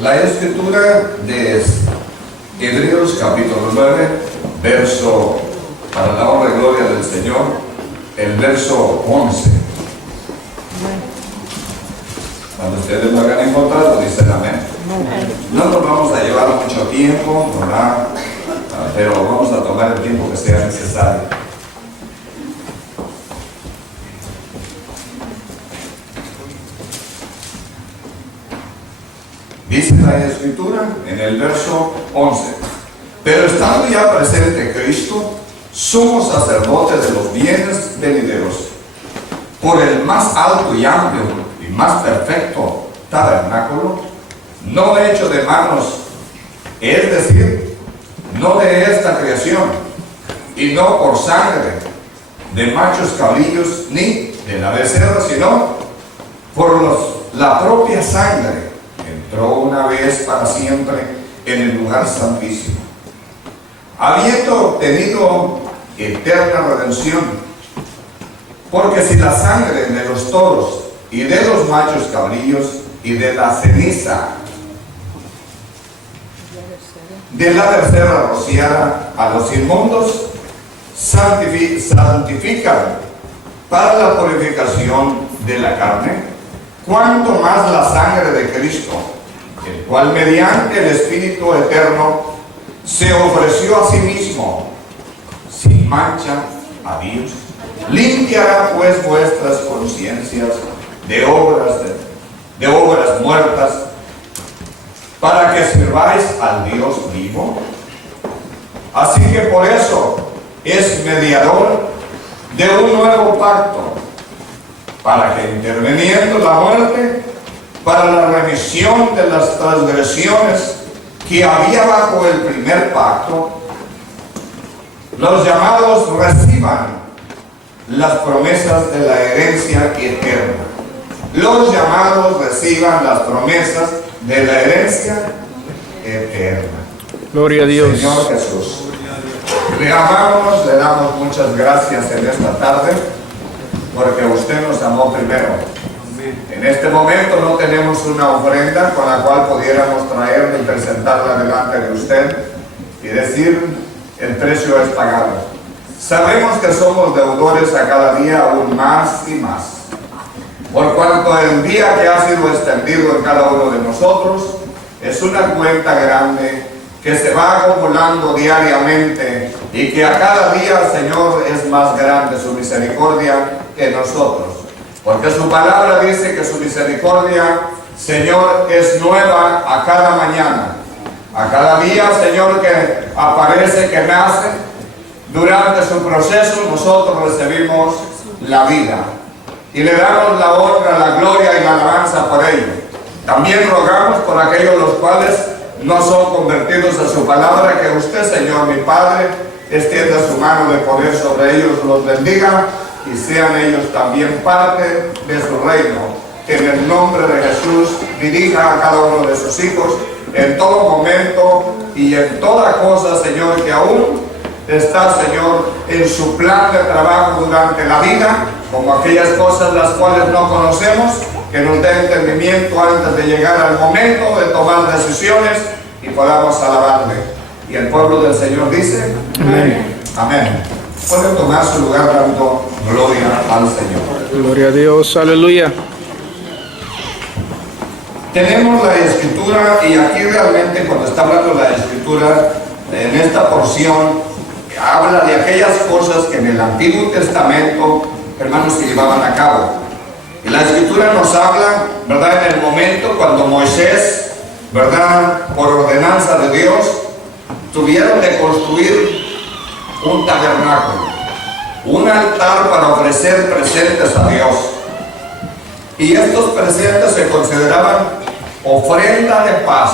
La escritura de Hebreos capítulo 9, verso, para la honra y gloria del Señor, el verso 11. Cuando ustedes lo hayan encontrado, dicen amén. No nos vamos a llevar mucho tiempo, ¿verdad? Pero vamos a tomar el tiempo que sea necesario. Dice la escritura en el verso 11: pero estando ya presente Cristo, sumo sacerdote de los bienes venideros, por el más alto y amplio y más perfecto tabernáculo, no hecho de manos, es decir, no de esta creación, y no por sangre de machos cabrillos ni de la becerra, sino por la propia sangre, entró una vez para siempre en el lugar santísimo, habiendo obtenido eterna redención. Porque si la sangre de los toros y de los machos cabrillos y de la ceniza de la becerra rociada a los inmundos santifican para la purificación de la carne, cuanto más la sangre de Cristo, el cual mediante el Espíritu Eterno se ofreció a sí mismo sin mancha a Dios, limpiará pues vuestras conciencias de obras muertas, para que sirváis al Dios vivo. Así que por eso es mediador de un nuevo pacto, para que interviniendo la muerte, para la remisión de las transgresiones que había bajo el primer pacto, los llamados reciban las promesas de la herencia eterna. Los llamados reciban las promesas de la herencia eterna. Gloria a Dios. Señor Jesús, le amamos, le damos muchas gracias en esta tarde, porque usted nos amó primero. En este momento no tenemos una ofrenda con la cual pudiéramos traerla y presentarla delante de usted y decir: el precio es pagado. Sabemos que somos deudores a cada día aún más y más, por cuanto el día que ha sido extendido en cada uno de nosotros es una cuenta grande que se va acumulando diariamente, y que a cada día, Señor, es más grande su misericordia que nosotros, porque su palabra dice que su misericordia, Señor, es nueva a cada mañana. A cada día, Señor, que aparece, que nace, durante su proceso nosotros recibimos la vida y le damos la honra, la gloria y la alabanza por ello. También rogamos por aquellos los cuales no son convertidos a su palabra, que usted, Señor, mi Padre, extienda su mano de poder sobre ellos, los bendiga y sean ellos también parte de su reino. Que en el nombre de Jesús dirija a cada uno de sus hijos en todo momento y en toda cosa, Señor, que aún está, Señor, en su plan de trabajo durante la vida, como aquellas cosas las cuales no conocemos, que nos dé entendimiento antes de llegar al momento de tomar decisiones y podamos alabarle. Y el pueblo del Señor dice: amén. Amén. Pueden tomar su lugar dando gloria al Señor. Gloria a Dios, aleluya. Tenemos la escritura, y aquí realmente cuando está hablando la escritura en esta porción, habla de aquellas cosas que en el Antiguo Testamento, hermanos, se llevaban a cabo. Y la escritura nos habla, ¿verdad?, en el momento cuando Moisés, ¿verdad?, por ordenanza de Dios, tuvieron de construir un tabernáculo, un altar para ofrecer presentes a Dios. Y estos presentes se consideraban ofrenda de paz.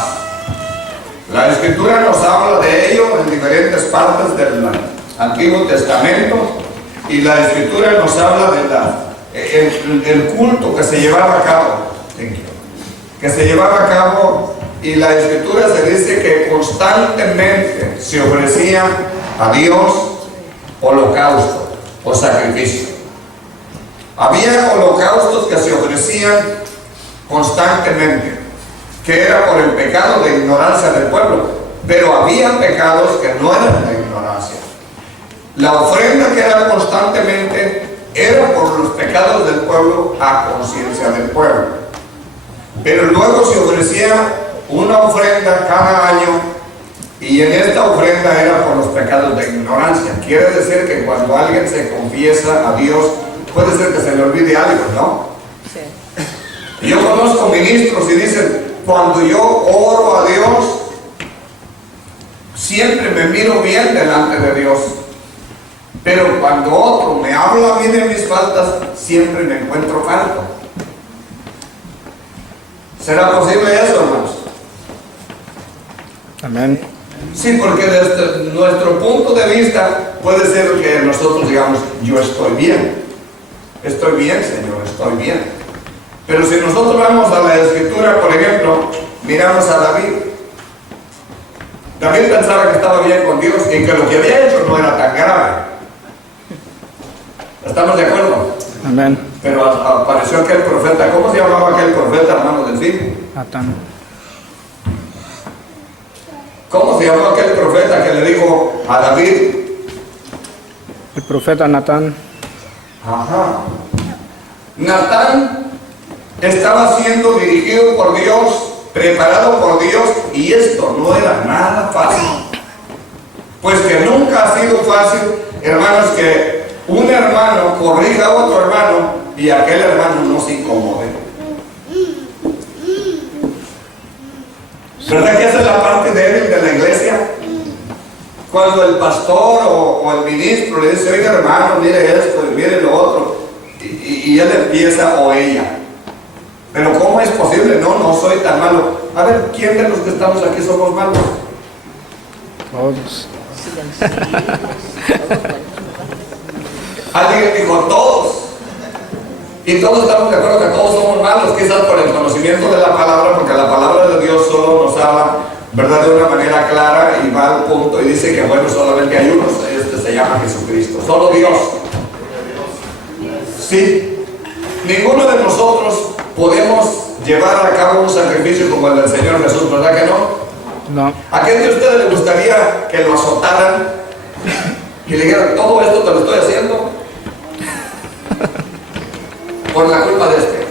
La escritura nos habla de ello en diferentes partes del Antiguo Testamento, y la escritura nos habla de el culto que se llevaba a cabo, y la escritura se dice que constantemente se ofrecía a Dios holocausto o sacrificio. Había holocaustos que se ofrecían constantemente. que era por el pecado de ignorancia del pueblo, pero había pecados que no eran de ignorancia. La ofrenda que era constantemente era por los pecados del pueblo a conciencia del pueblo, pero luego se ofrecía una ofrenda cada año, y en esta ofrenda era por los pecados de ignorancia. Quiere decir que cuando alguien se confiesa a Dios, puede ser que se le olvide algo, ¿no? Sí. Yo conozco ministros y dicen, cuando yo oro a Dios, siempre me miro bien delante de Dios, pero cuando otro me habla a mí de mis faltas, siempre me encuentro falto. ¿Será posible eso, hermanos? Amén. Sí, porque desde nuestro punto de vista puede ser que nosotros digamos, yo estoy bien, Señor, estoy bien. Pero si nosotros vamos a la Escritura, por ejemplo, miramos a David. David pensaba que estaba bien con Dios y que lo que había hecho no era tan grave. ¿Estamos de acuerdo? Amén. Pero apareció aquel profeta. ¿Cómo se llamaba aquel profeta, hermano del fin? Natán. ¿Cómo se llamó aquel profeta que le dijo a David? El profeta Natán. Ajá. Natán estaba siendo dirigido por Dios, preparado por Dios, y esto no era nada fácil. Pues que nunca ha sido fácil, hermanos, que un hermano corrija a otro hermano y aquel hermano no se incomode. ¿Verdad que esa es la parte débil de la iglesia? Cuando el pastor o el ministro le dice, oiga hermano, mire esto y mire lo otro, y él empieza o ella. Pero ¿cómo es posible? No soy tan malo. A ver, ¿quién de los que estamos aquí somos malos? Todos. Alguien dijo todos. Y todos estamos de acuerdo que todos somos malos, quizás por el conocimiento de la palabra, porque la palabra de Dios solo nos habla, ¿verdad?, de una manera clara y va al punto y dice que bueno, solamente hay uno, se llama Jesucristo, solo Dios. Sí, ninguno de nosotros podemos llevar a cabo un sacrificio como el del Señor Jesús, ¿verdad que no? No. ¿A quién de ustedes le gustaría que lo azotaran y le dijeran, todo esto te lo estoy haciendo por la culpa de este?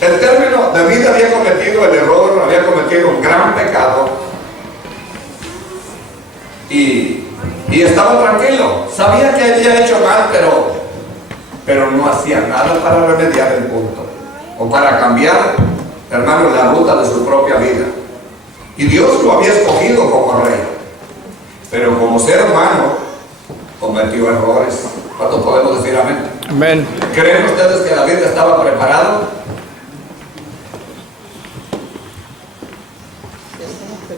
El término, David había cometido el error, había cometido un gran pecado y estaba tranquilo, sabía que había hecho mal, pero no hacía nada para remediar el punto o para cambiar, hermano, la ruta de su propia vida. Y Dios lo había escogido como rey, pero como ser humano cometió errores. ¿Cuánto podemos decir amén? Amén. ¿Creen ustedes que David estaba preparado?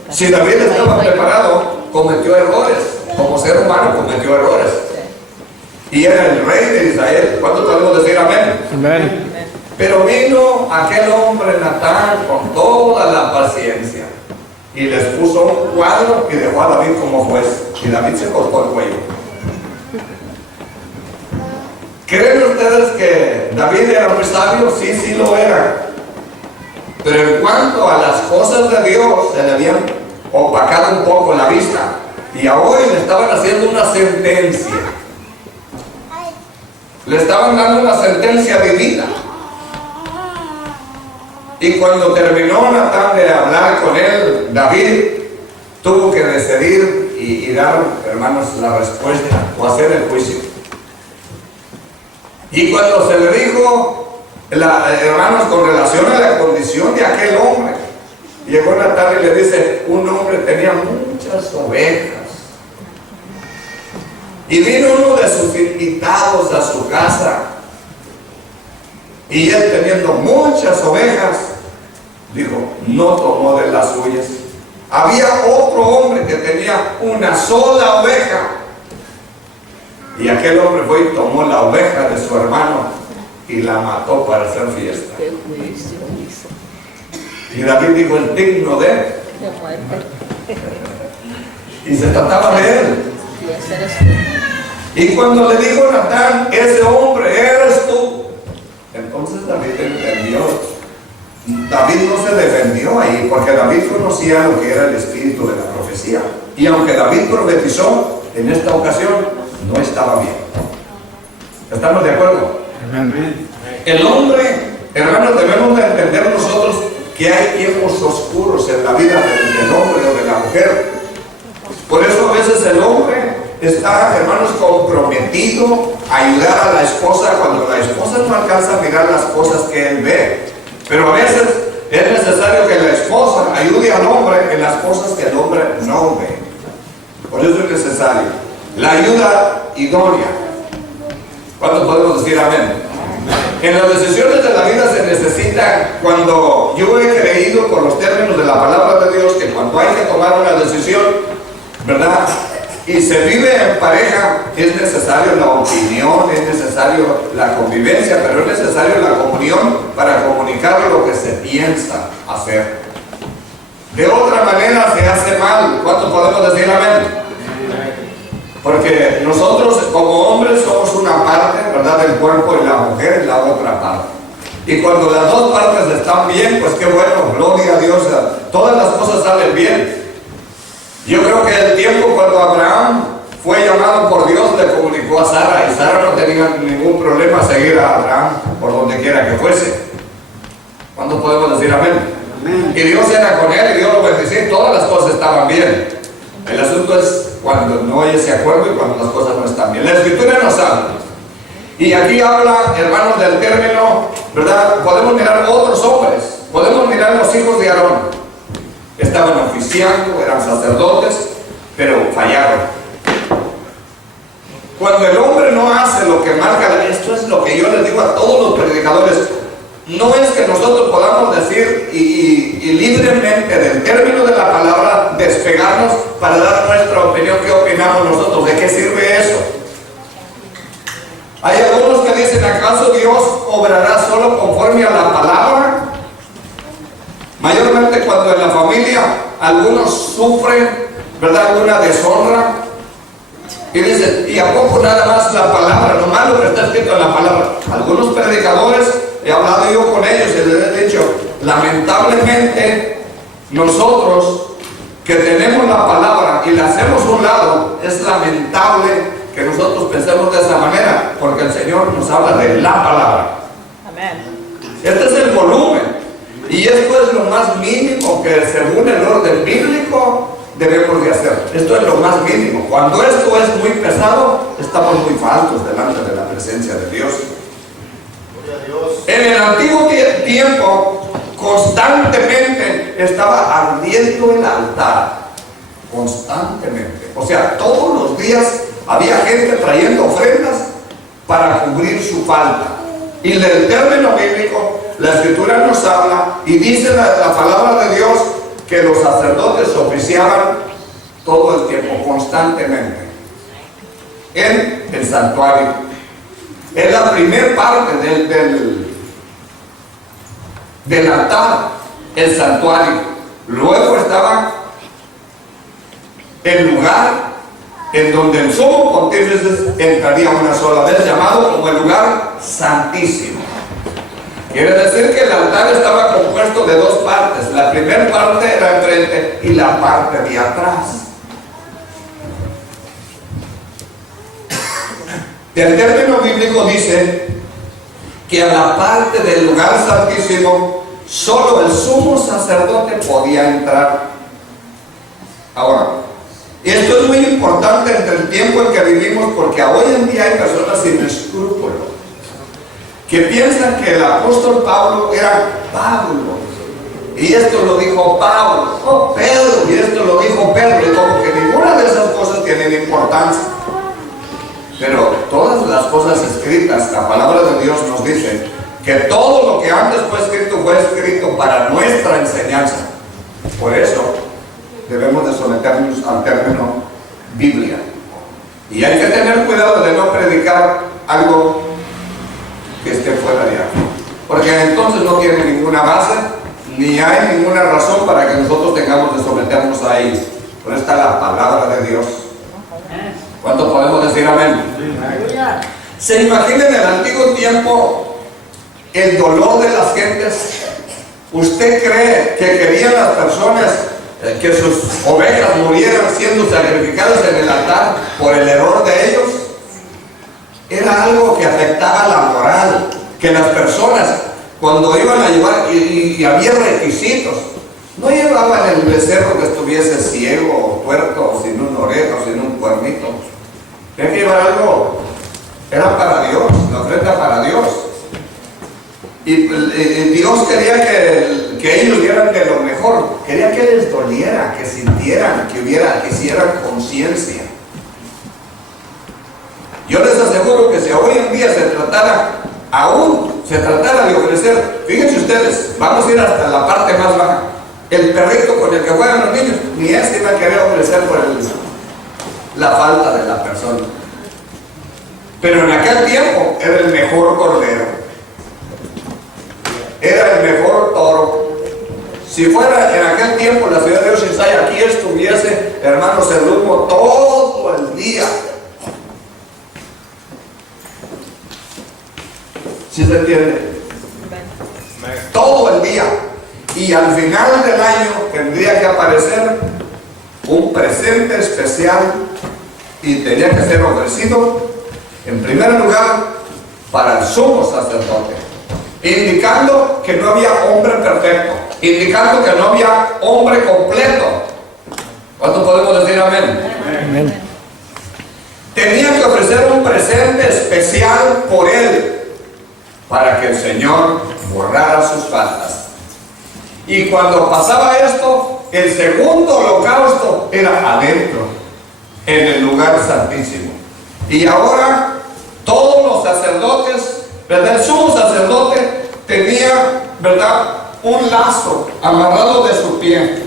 Si David estaba preparado, cometió errores. Como ser humano cometió errores. Y era el rey de Israel. ¿Cuánto podemos decir amén? Amén. Pero vino aquel hombre Natán con toda la paciencia y les puso un cuadro y dejó a David como juez. Y David se cortó el cuello. ¿Creen ustedes que David era muy sabio? Sí, sí lo era. Pero en cuanto a las cosas de Dios, se le habían opacado un poco la vista. Y a hoy le estaban haciendo una sentencia. Le estaban dando una sentencia divina. Y cuando terminó Natán de hablar con él, David tuvo que decidir y dar, hermanos, la respuesta o hacer el juicio. Y cuando se le dijo, hermanos, con relación a la condición de aquel hombre, llegó Natán y le dice, un hombre tenía muchas ovejas. Y vino uno de sus invitados a su casa. Y él, teniendo muchas ovejas, dijo, no tomó de las suyas. Había otro hombre que tenía una sola oveja. Y aquel hombre fue y tomó la oveja de su hermano y la mató para hacer fiesta. Y David dijo, el digno de y se trataba de él. Y cuando le dijo Natán, ese hombre eres tú, entonces David se defendió ahí, porque David conocía lo que era el espíritu de la profecía. Y aunque David profetizó, en esta ocasión no estaba bien. ¿Estamos de acuerdo? Amén. El hombre, hermanos, debemos de entender nosotros que hay tiempos oscuros en la vida del hombre o de la mujer. Por eso a veces el hombre está, hermanos, comprometido a ayudar a la esposa cuando la esposa no alcanza a mirar las cosas que él ve. Pero a veces es necesario que la esposa ayude al hombre en las cosas que el hombre no ve. Por eso es necesario la ayuda idónea. ¿Cuántos podemos decir amén? En las decisiones de la vida se necesita, cuando yo he creído con los términos de la palabra de Dios, que cuando hay que tomar una decisión, ¿verdad?, y se vive en pareja, es necesario la opinión, es necesario la convivencia, pero es necesario la comunión para comunicar lo que se piensa hacer. De otra manera se hace mal. ¿Cuántos podemos decir amén? Porque nosotros como hombres somos una parte, ¿verdad?, del cuerpo, y la mujer es la otra parte. Y cuando las dos partes están bien, pues qué bueno, gloria a Dios, todas las cosas salen bien. Yo creo que el tiempo cuando Abraham fue llamado por Dios, le comunicó a Sara, y Sara no tenía ningún problema seguir a Abraham por donde quiera que fuese. ¿Cuándo podemos decir amén? Amén. Y Dios era con él y Dios lo bendició, todas las cosas estaban bien. El asunto es cuando no hay ese acuerdo y cuando las cosas no están bien. La Escritura nos habla. Y aquí habla, hermanos, del término, ¿verdad? Podemos mirar otros hombres, podemos mirar los hijos de Aarón. Estaban oficiando, eran sacerdotes, pero fallaron. Cuando el hombre no hace lo que marca, esto es lo que yo les digo a todos los predicadores, no es que nosotros podamos decir y libremente del término de la palabra despegarnos para dar nuestra opinión. ¿Qué opinamos nosotros? ¿De qué sirve eso? Hay algunos que dicen, ¿acaso Dios obrará solo conforme a la palabra? Mayormente cuando en la familia algunos sufren, ¿verdad?, alguna deshonra, y dicen, ¿y a poco nada más la palabra, nomás lo que está escrito en la palabra? Algunos predicadores, he hablado yo con ellos y les he dicho, lamentablemente nosotros que tenemos la palabra y la hacemos a un lado, es lamentable que nosotros pensemos de esa manera, porque el Señor nos habla de la palabra. Amén. Este es el volumen. Y esto es lo más mínimo que según el orden bíblico debemos de hacer. Esto es lo más mínimo. Cuando esto es muy pesado, estamos muy faltos delante de la presencia de Dios. En el antiguo tiempo, constantemente estaba ardiendo el altar. Constantemente. O sea, todos los días había gente trayendo ofrendas para cubrir su falta. Y el término bíblico, la Escritura nos habla y dice la palabra de Dios que los sacerdotes oficiaban todo el tiempo, constantemente, en el santuario. Es la primera parte del altar, el santuario. Luego estaba el lugar en donde el sumo pontífice entraría una sola vez, llamado como el lugar santísimo. Quiere decir que el altar estaba compuesto de dos partes. La primera parte era enfrente y la parte de atrás. El término bíblico dice que a la parte del lugar santísimo solo el sumo sacerdote podía entrar. Ahora, esto es muy importante entre el tiempo en que vivimos, porque hoy en día hay personas sin escrúpulos que piensan que el apóstol Pablo era Pablo, y esto lo dijo Pablo, o Pedro, y esto lo dijo Pedro, y como que ninguna de esas cosas tienen importancia. Pero todas las cosas escritas, la palabra de Dios nos dice que todo lo que antes fue escrito para nuestra enseñanza. Por eso debemos de someternos al término Biblia. Y hay que tener cuidado de no predicar algo que esté fuera de aquí, porque entonces no tiene ninguna base, ni hay ninguna razón para que nosotros tengamos de someternos a ello. Pero está la palabra de Dios. ¿Cuánto podemos decir amén? ¿Se imagina en el antiguo tiempo el dolor de las gentes ¿Usted cree que querían las personas que sus ovejas murieran siendo sacrificadas en el altar por el error de ellos? Era algo que afectaba la moral, que las personas cuando iban a llevar, y había requisitos, no llevaban el becerro que estuviese ciego o tuerto, o sin una oreja, o sin un cuernito. Tenían que llevar algo, era para Dios, la ofrenda para Dios. Y Dios quería que ellos dieran de lo mejor, quería que les doliera, que sintieran, que hicieran conciencia. Yo les aseguro que si hoy en día se tratara de ofrecer, fíjense ustedes, vamos a ir hasta la parte más baja, el perrito con el que juegan los niños, ni ese iba a querer ofrecer por la falta de la persona. Pero en aquel tiempo era el mejor cordero, era el mejor toro. Si fuera en aquel tiempo la ciudad de Oceanside, aquí estuviese, hermanos, el humo todo el día. ¿Sí se entiende? Todo el día. Y al final del año tendría que aparecer un presente especial y tenía que ser ofrecido en primer lugar para el sumo sacerdote, indicando que no había hombre perfecto, indicando que no había hombre completo. ¿Cuánto podemos decir amén? Amén. Tenía que ofrecer un presente especial por él, para que el Señor borrara sus faltas. Y cuando pasaba esto, el segundo holocausto era adentro, en el lugar santísimo. Y ahora todos los sacerdotes, ¿verdad? El sumo sacerdote tenía, ¿verdad?, un lazo amarrado de su pie.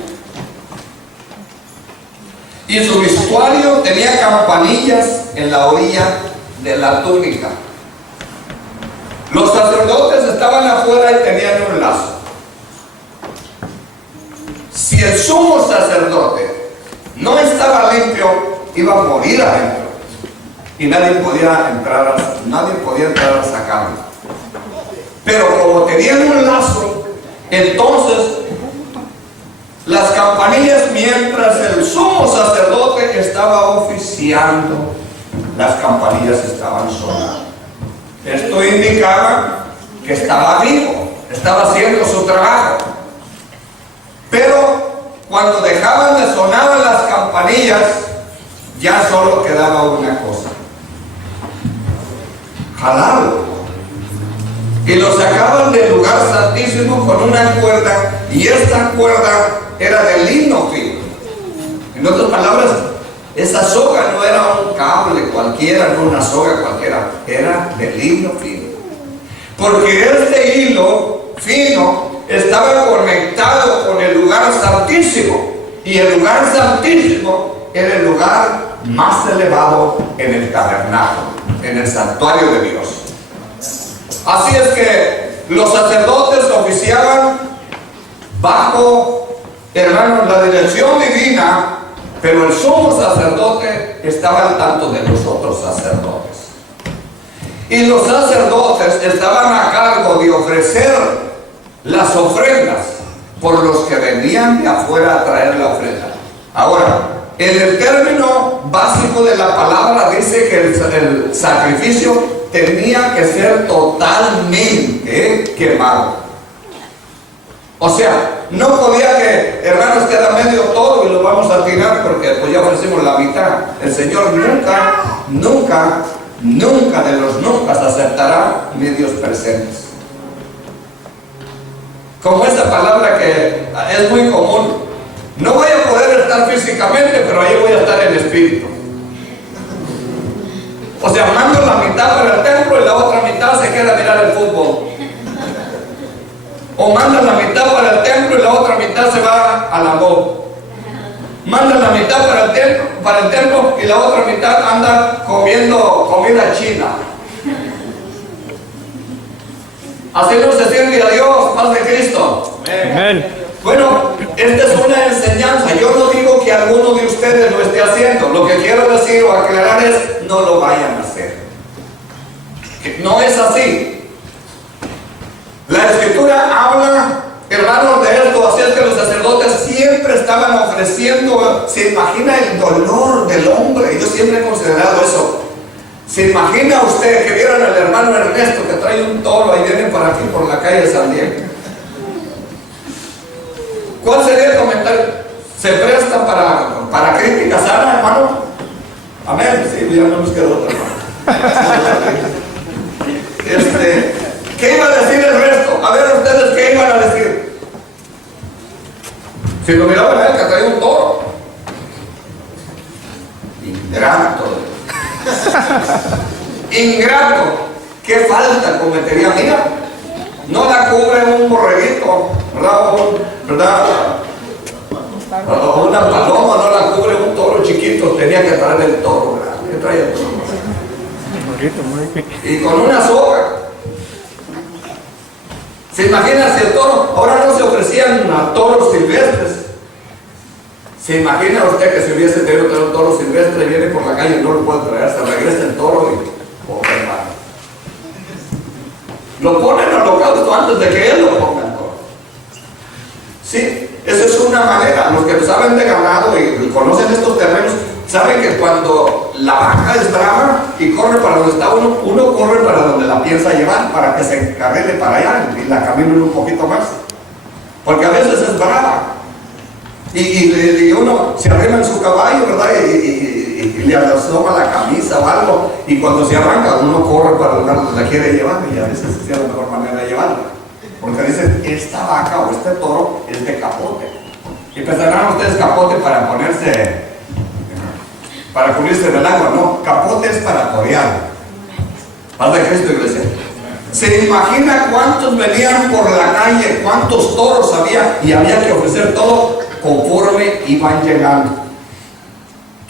Y su vestuario tenía campanillas en la orilla de la túnica. Los sacerdotes estaban afuera y tenían un lazo. Si el sumo sacerdote no estaba limpio, iba a morir adentro. Y nadie podía entrar a sacarlo. Pero como tenían un lazo, entonces las campanillas, mientras el sumo sacerdote estaba oficiando, las campanillas estaban sonando. Esto indicaba que estaba vivo, estaba haciendo su trabajo. Pero cuando dejaban de sonar las campanillas, ya solo quedaba una cosa: jalarlo. Y lo sacaban del lugar santísimo con una cuerda, y esta cuerda era de lino fino. En otras palabras, esa soga no era un cable cualquiera, no una soga cualquiera, era de lino fino. Porque este hilo fino estaba conectado con el lugar santísimo, y el lugar santísimo era el lugar más elevado en el tabernáculo, en el santuario de Dios. Así es que los sacerdotes oficiaban bajo, hermanos, la dirección divina, pero el sumo sacerdote estaba al tanto de los otros sacerdotes. Y los sacerdotes estaban a cargo de ofrecer las ofrendas por los que venían de afuera a traer la ofrenda. Ahora, en el término básico de la palabra dice que el sacrificio tenía que ser totalmente quemado. O sea, no podía que, hermanos, queda medio todo y lo vamos a tirar porque pues ya ofrecimos la mitad. El Señor nunca de los nunca aceptará medios presentes. Como esta palabra que es muy común: no voy a poder estar físicamente, pero ahí voy a estar en espíritu. O sea, mando la mitad para el templo y la otra mitad se queda a mirar el fútbol. O mandan la mitad para el templo y la otra mitad se va a la boda. Mandan la mitad para el templo y la otra mitad anda comiendo comida china. Así no se sirve a Dios más de Cristo. Amén. Bueno, esta es una enseñanza. Yo no digo que alguno de ustedes lo esté haciendo. Lo que quiero decir o aclarar es: no lo vayan a hacer. No es así. La Escritura habla, hermanos, ofreciendo. ¿Se imagina el dolor del hombre? Yo siempre he considerado eso. ¿Se imagina usted que vieran al hermano Ernesto que trae un toro y viene para aquí por la calle de San Diego? ¿Cuál sería el comentario? ¿Se presta para crítica sana, hermano? Amén. Sí, ya no nos quedó otra, hermano. ¿Qué iba a decir el resto? A ver ustedes, ¿qué iban a decir? Si lo miraban a él que traía un toro. Ingrato. Ingrato. ¿Qué falta cometería? Mira, no la cubre un borreguito, ¿verdad? O una paloma, no la cubre un toro chiquito. Tenía que traer el toro, ¿verdad? ¿Qué trae el toro? Y con una soga. ¿Se imagina si el toro? Ahora no se ofrecían a toros silvestres. ¿Se imagina usted que si hubiese tenido un toro silvestre, viene por la calle y no lo puede traer, se regresa el toro y pobre hermano? Lo ponen al holocausto antes de que él lo ponga el toro. Sí, esa es una manera. Los que saben de ganado y conocen estos terrenos, saben que cuando la vaca es brava y corre para donde está uno corre para donde la piensa llevar, para que se encarrile para allá y la camine un poquito más. Porque a veces es brava. Y uno se arrima en su caballo, ¿verdad? Y le asoma la camisa o algo. Y cuando se arranca, uno corre para donde la quiere llevar. Y a veces es la mejor manera de llevarla. Porque dicen, esta vaca o este toro es de capote. Y pensarán ustedes capote para ponerse, para cubrirse del agua. No, capote es para torear. Paz de Cristo, iglesia. ¿Se imagina cuántos venían por la calle? ¿Cuántos toros había? Y había que ofrecer todo conforme iban llegando.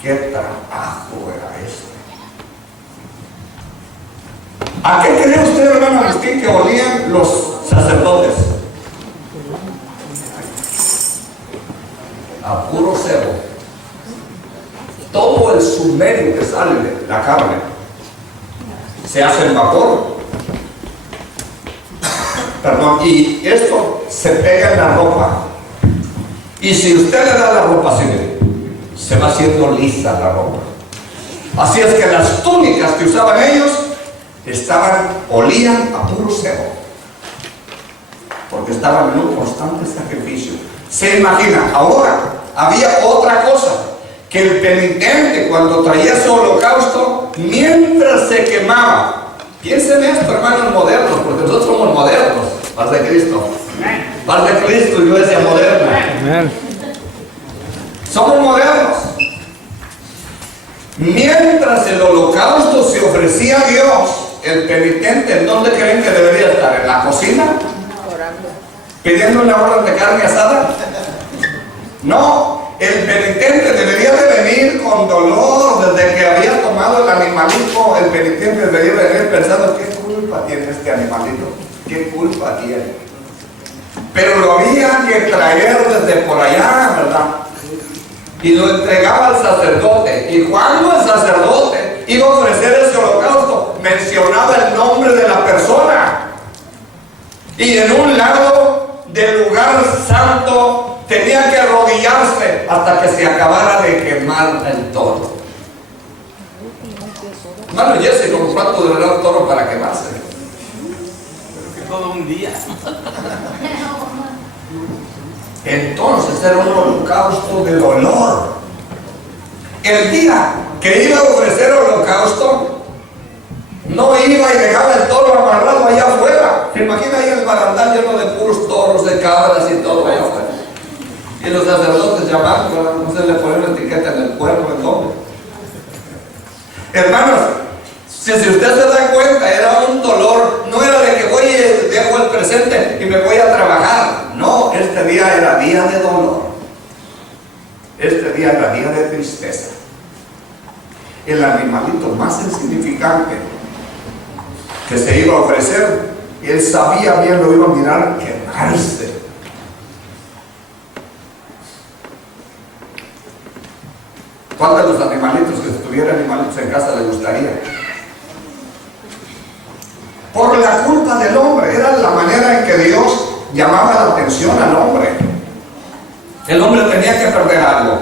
¡Qué trabajo era eso! ¿A qué cree usted, hermano Agustín, que olían los sacerdotes? A puro cebo. Todo el sumerio que sale de la carne se hace en vapor. Perdón, y esto se pega en la ropa. Y si usted le da la ropa así, se va haciendo lisa la ropa. Así es que las túnicas que usaban ellos olían a puro cebo, porque estaban en un constante sacrificio. Se imagina, ahora había otra cosa, que el penitente cuando traía su holocausto, mientras se quemaba, piensen esto, hermanos modernos, porque nosotros somos modernos, paz de Cristo. Paz de Cristo, iglesia moderna. Amén. Somos modernos. Mientras el holocausto se ofrecía a Dios, el penitente, ¿en dónde creen que debería estar? ¿En la cocina? Orando. ¿Pidiendo una orden de carne asada? No, el penitente debería de venir con dolor desde que había tomado el animalito. El penitente debería venir pensando, ¿qué culpa tiene este animalito? ¿Qué culpa tiene? Pero lo había que traer desde por allá, ¿verdad? Y lo entregaba al sacerdote. Y cuando el sacerdote iba a ofrecer ese holocausto, mencionaba el nombre de la persona. Y en un lado del lugar santo tenía que arrodillarse hasta que se acabara de quemar el toro. Hermano Jesse, ¿como cuánto durará un toro para quemarse? Todo un día. Entonces era un holocausto de dolor. El día que iba a ofrecer holocausto, no iba y dejaba el toro amarrado allá afuera. ¿Se imagina ahí el barandal lleno de puros toros, de cabras y todo allá afuera? Y los sacerdotes llamando, no se le ponía una etiqueta en el cuerpo, el nombre. Hermanos, si usted se da cuenta, era un dolor, no era de que oye, dejo el presente y me voy a trabajar. No, este día era día de dolor. Este día era día de tristeza. El animalito más insignificante que se iba a ofrecer, él sabía bien, lo iba a mirar quemarse. ¿Cuántos de los animalitos que tuvieran animalitos en casa le gustaría? Por la culpa del hombre, era la manera en que Dios llamaba la atención al hombre. El hombre tenía que perder algo.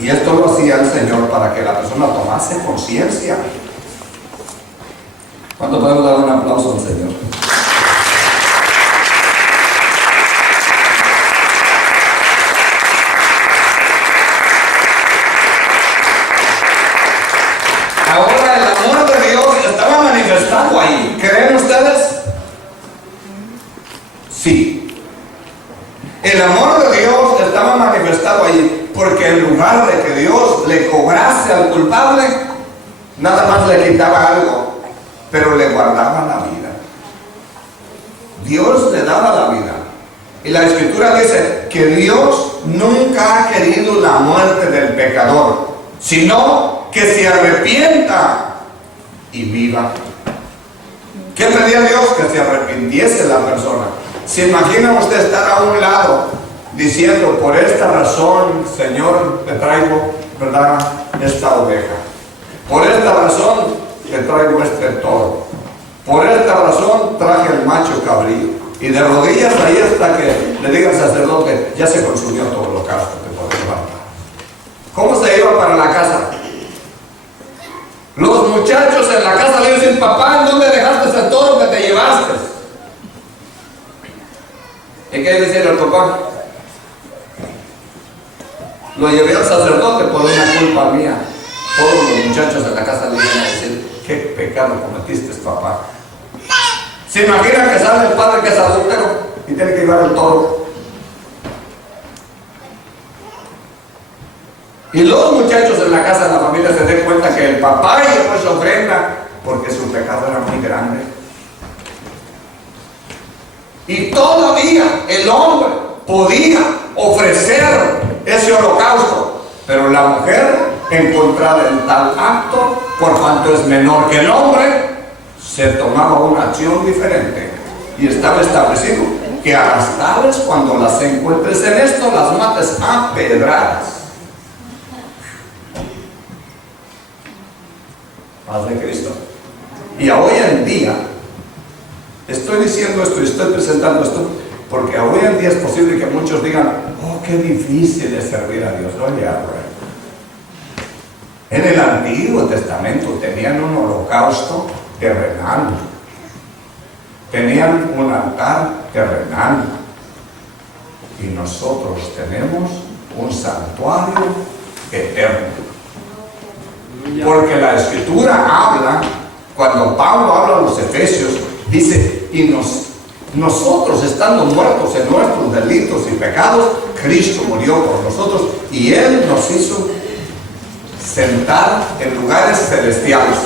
Y esto lo hacía el Señor para que la persona tomase conciencia. ¿Cuándo podemos dar un aplauso al Señor? Ahora el amor de Dios estaba manifestado ahí. ¿Creen ustedes? Sí. El amor de Dios estaba manifestado ahí, porque en lugar de que Dios le cobrase al culpable, nada más le quitaba algo, pero le guardaba la vida. Dios le daba la vida. Y la Escritura dice que Dios nunca ha querido la muerte del pecador, sino que se arrepienta y viva. ¿Qué pedía Dios? Que se arrepintiese la persona. ¿Se imagina usted estar a un lado diciendo, por esta razón, Señor, te traigo, ¿verdad?, esta oveja? Por esta razón te traigo este toro. Por esta razón traje el macho cabrío. Y de rodillas ahí hasta que le diga al sacerdote, ya se consumió todo el holocausto, te puedes levantar. ¿Cómo se iba para la casa? Los muchachos en la casa le dicen, papá, ¿en dónde dejaste el toro que te llevaste? ¿Y qué dice el papá? Lo llevé al sacerdote por una culpa mía. Todos los muchachos en la casa le iban a decir, ¿qué pecado cometiste, papá? ¿Se imagina que sale el padre que es adúltero y tiene que llevar el toro? Y los muchachos en la casa de la familia se den cuenta que el papá llevó esa ofrenda porque su pecado era muy grande. Y todavía el hombre podía ofrecer ese holocausto, pero la mujer, encontrada en tal acto, por cuanto es menor que el hombre, se tomaba una acción diferente. Y estaba establecido que a las tales, cuando las encuentres en esto, las mates a pedradas. Paz de Cristo. Y hoy en día, estoy diciendo esto y estoy presentando esto, porque hoy en día es posible que muchos digan, oh, qué difícil es servir a Dios. Oye, en el Antiguo Testamento tenían un holocausto terrenal, tenían un altar terrenal, y nosotros tenemos un santuario eterno. Porque la Escritura habla, cuando Pablo habla a los Efesios, dice, y nosotros estando muertos en nuestros delitos y pecados, Cristo murió por nosotros y Él nos hizo sentar en lugares celestiales.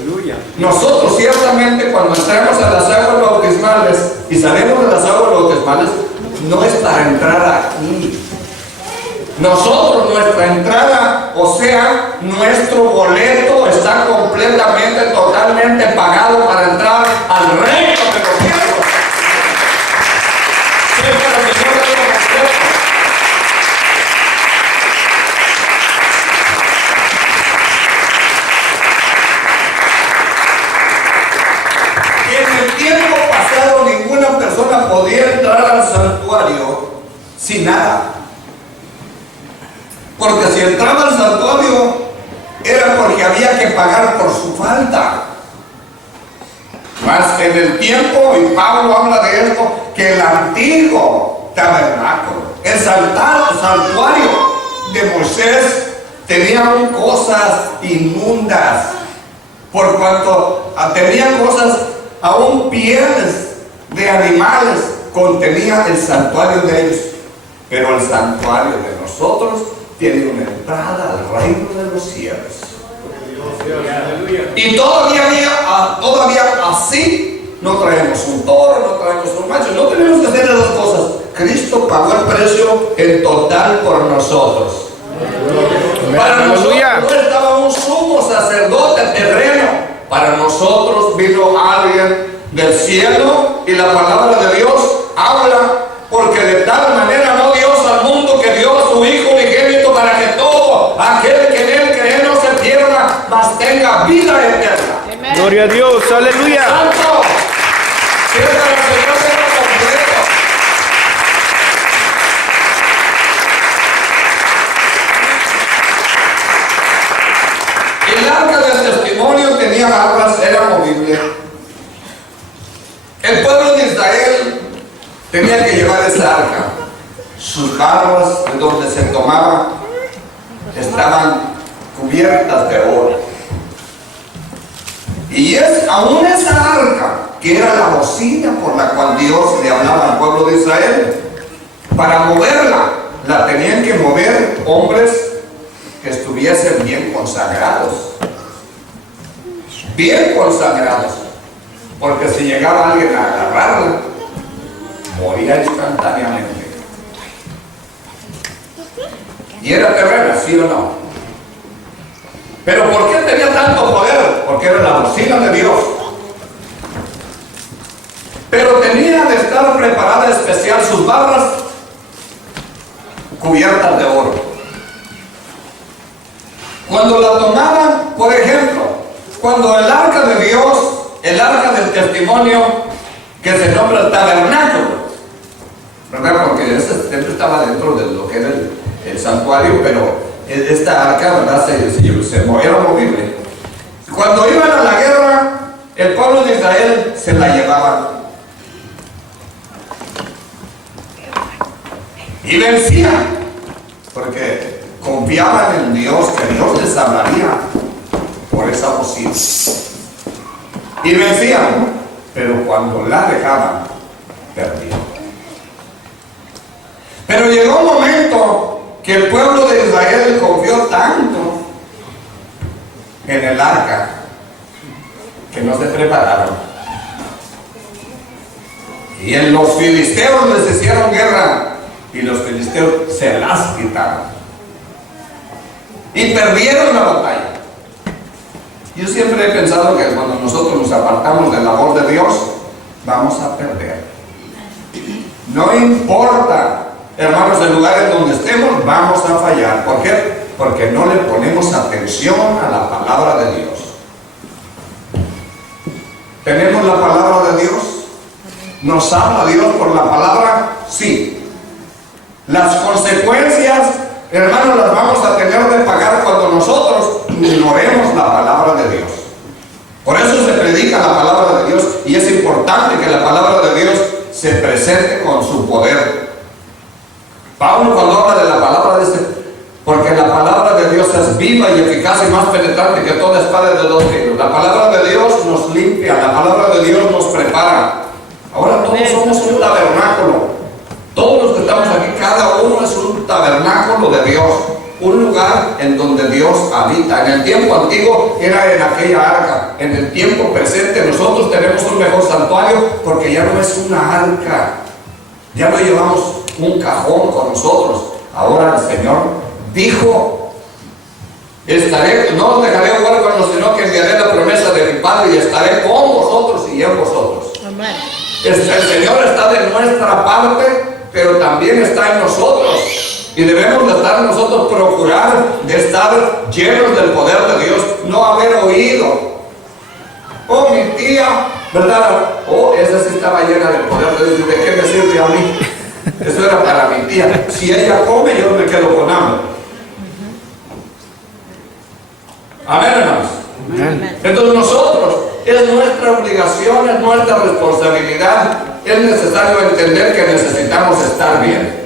Aleluya. Nosotros ciertamente cuando entramos a las aguas bautismales y salimos de las aguas bautismales, no es para entrar aquí. Nosotros, nuestra entrada, o sea, nuestro boleto está completamente, totalmente pagado para entrar al reino de los cielos. Siempre lo que yo digo completo. En el tiempo pasado ninguna persona podía entrar al santuario sin nada. Porque si entraba al santuario era porque había que pagar por su falta. Más en el tiempo, y Pablo habla de esto, que el antiguo tabernáculo, el santuario de Moisés, tenía cosas inmundas, por cuanto tenían cosas, aún pieles de animales, contenía el santuario de ellos. Pero el santuario de nosotros tiene una entrada al reino de los cielos. Y todavía así no traemos un toro, no traemos un macho, no tenemos que hacer las dos cosas. Cristo pagó el precio en total por nosotros. Para nosotros no estaba un sumo sacerdote terreno. Para nosotros vino alguien del cielo, y la palabra de Dios habla, porque de tal manera amó Dios al mundo que dio a su Hijo unigénito para que todo aquel que en él cree no se pierda, mas tenga vida eterna. Amén. Gloria a Dios, aleluya. Santo, cierra la Señor completo. El pueblo de Israel tenía que llevar esa arca. Sus barras de donde se tomaba estaban cubiertas de oro. Y es aún esa arca, que era la bocina por la cual Dios le hablaba al pueblo de Israel, para moverla, la tenían que mover hombres que estuviesen bien consagrados. Bien consagrados. Porque si llegaba alguien a agarrarla, moría instantáneamente. Y era terrena, ¿sí o no? Pero ¿por qué tenía tanto poder? Porque era la bocina de Dios. Pero tenía de estar preparada especial sus barras cubiertas de oro. Cuando la tomaban, por ejemplo, cuando el arca de Dios, el arca del testimonio, que se nombra el tabernáculo, ¿verdad? Porque ese templo estaba dentro de lo que era el santuario, pero esta arca, ¿verdad? Se movía movible. Cuando iban a la guerra, el pueblo de Israel se la llevaba y vencían, porque confiaban en Dios, que Dios les hablaría por esa bocina. Y vencían, pero cuando la dejaban, perdían. Pero llegó un momento que el pueblo de Israel confió tanto en el arca que no se prepararon. Y en los filisteos les hicieron guerra y los filisteos se las quitaron y perdieron la batalla. Yo siempre he pensado que cuando nosotros nos apartamos del amor de Dios, vamos a perder. No importa, hermanos, el lugar en donde estemos, vamos a fallar. ¿Por qué? Porque no le ponemos atención a la palabra de Dios. ¿Tenemos la palabra de Dios? ¿Nos habla Dios por la palabra? Sí. Las consecuencias, hermanos, las vamos a tener de pagar cuando nosotros ignoremos la palabra de Dios. Por eso se predica la palabra de Dios y es importante que la palabra de Dios se presente con su poder. Pablo, cuando habla de la palabra, dice: porque la palabra de Dios es viva y eficaz y más penetrante que toda espada de dos filos. La palabra de Dios nos limpia, la palabra de Dios nos prepara. Ahora todos somos un tabernáculo. Todos los que estamos aquí, cada uno es un tabernáculo de Dios, un lugar en donde Dios habita. En el tiempo antiguo era en aquella arca. En el tiempo presente nosotros tenemos un mejor santuario, porque ya no es una arca, ya no llevamos un cajón con nosotros. Ahora el Señor dijo: no os dejaré huérfanos, sino que enviaré la promesa de mi Padre y estaré con vosotros y en vosotros. Amén. El Señor está de nuestra parte, pero también está en nosotros. Y debemos de estar nosotros, procurar de estar llenos del poder de Dios, no haber oído: oh, mi tía, ¿verdad? Oh, esa sí estaba llena del poder de Dios, ¿de qué me sirve a mí? Eso era para mi tía. Si ella come, yo me quedo con hambre. Amén, hermanos. Amén. Entonces nosotros, es nuestra obligación, es nuestra responsabilidad, es necesario entender que necesitamos estar bien.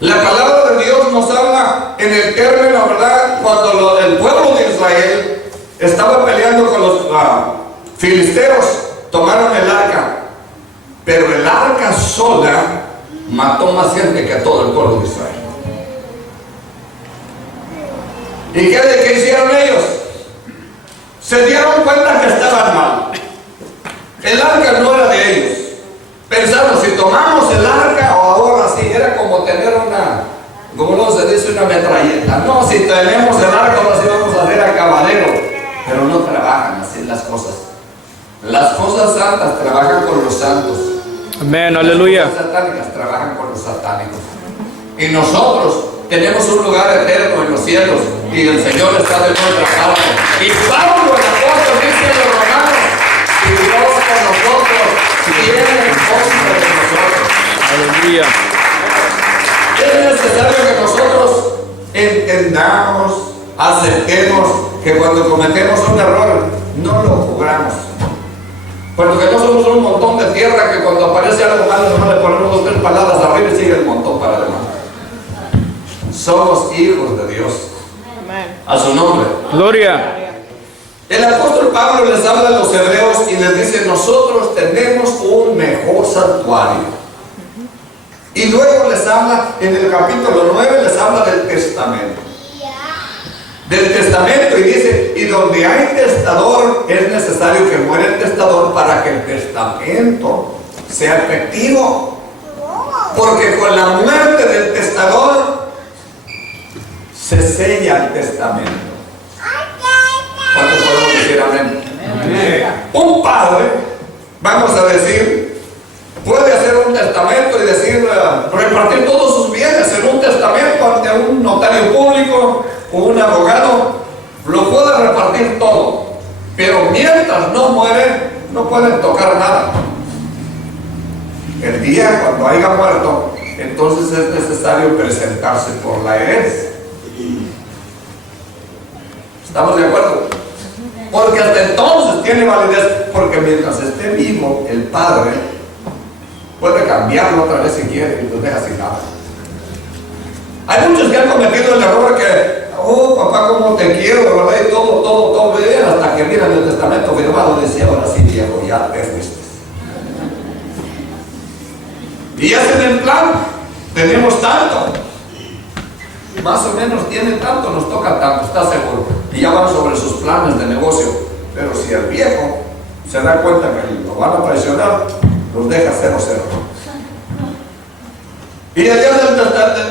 La palabra de Dios nos habla en el término, ¿verdad? Cuando el pueblo de Israel estaba peleando con los filisteos, tomaron el arca, pero el arca sola mató más gente que todo el pueblo de Israel. ¿Y qué hicieron ellos? Se dieron cuenta que estaban mal. El arca no era de ellos. Pensaron: si tomamos el arca, o ahora sí, era como tener como no se dice, una metralleta. No, si tenemos el arca, ahora sí vamos a hacer acabadero. Pero no trabajan así las cosas. Las cosas santas trabajan con los santos. Amén, aleluya. Las cosas satánicas trabajan con los satánicos. Y nosotros tenemos un lugar eterno en los cielos, y el Señor está de nuestra parte. Y Pablo, el apóstol, dice a los romanos: si Dios con nosotros, ¿quién en contra de nosotros? Aleluya. Es necesario que nosotros entendamos, aceptemos que cuando cometemos un error, no lo cubramos. Porque no somos tenemos un montón de tierra que cuando aparece algo malo nomás le ponemos 2 o 3 palabras arriba y sigue el montón para adelante. Somos hijos de Dios. A su nombre. Gloria. El apóstol Pablo les habla a los hebreos y les dice: nosotros tenemos un mejor santuario. Y luego les habla, en el capítulo 9, les habla del testamento. Del testamento, y dice: y donde hay testador, es necesario que muera el testador para que el testamento sea efectivo. Porque con la muerte del testador se sella el testamento. ¿Cuántos podemos decir amén? Un padre, vamos a decir, puede hacer un testamento y decir, repartir todos sus bienes en un testamento ante un notario público o un abogado, lo puede repartir todo, pero mientras no muere, no pueden tocar nada. El día cuando haya muerto, entonces es necesario presentarse por la herencia. ¿Estamos de acuerdo? Porque hasta entonces tiene validez, porque mientras esté vivo, el padre puede cambiarlo otra vez si quiere y los deja sin nada. Hay muchos que han cometido el error que, oh papá, cómo te quiero, ¿verdad? Y todo bien, hasta que miran el testamento firmado y dice: ahora sí, viejo, ya te fuiste. Y hacen el plan, tenemos tanto, más o menos tienen tanto, nos toca tanto, ¿está seguro? Y ya van sobre sus planes de negocio. Pero si el viejo se da cuenta que lo van a traicionar, los deja 0-0. Y el día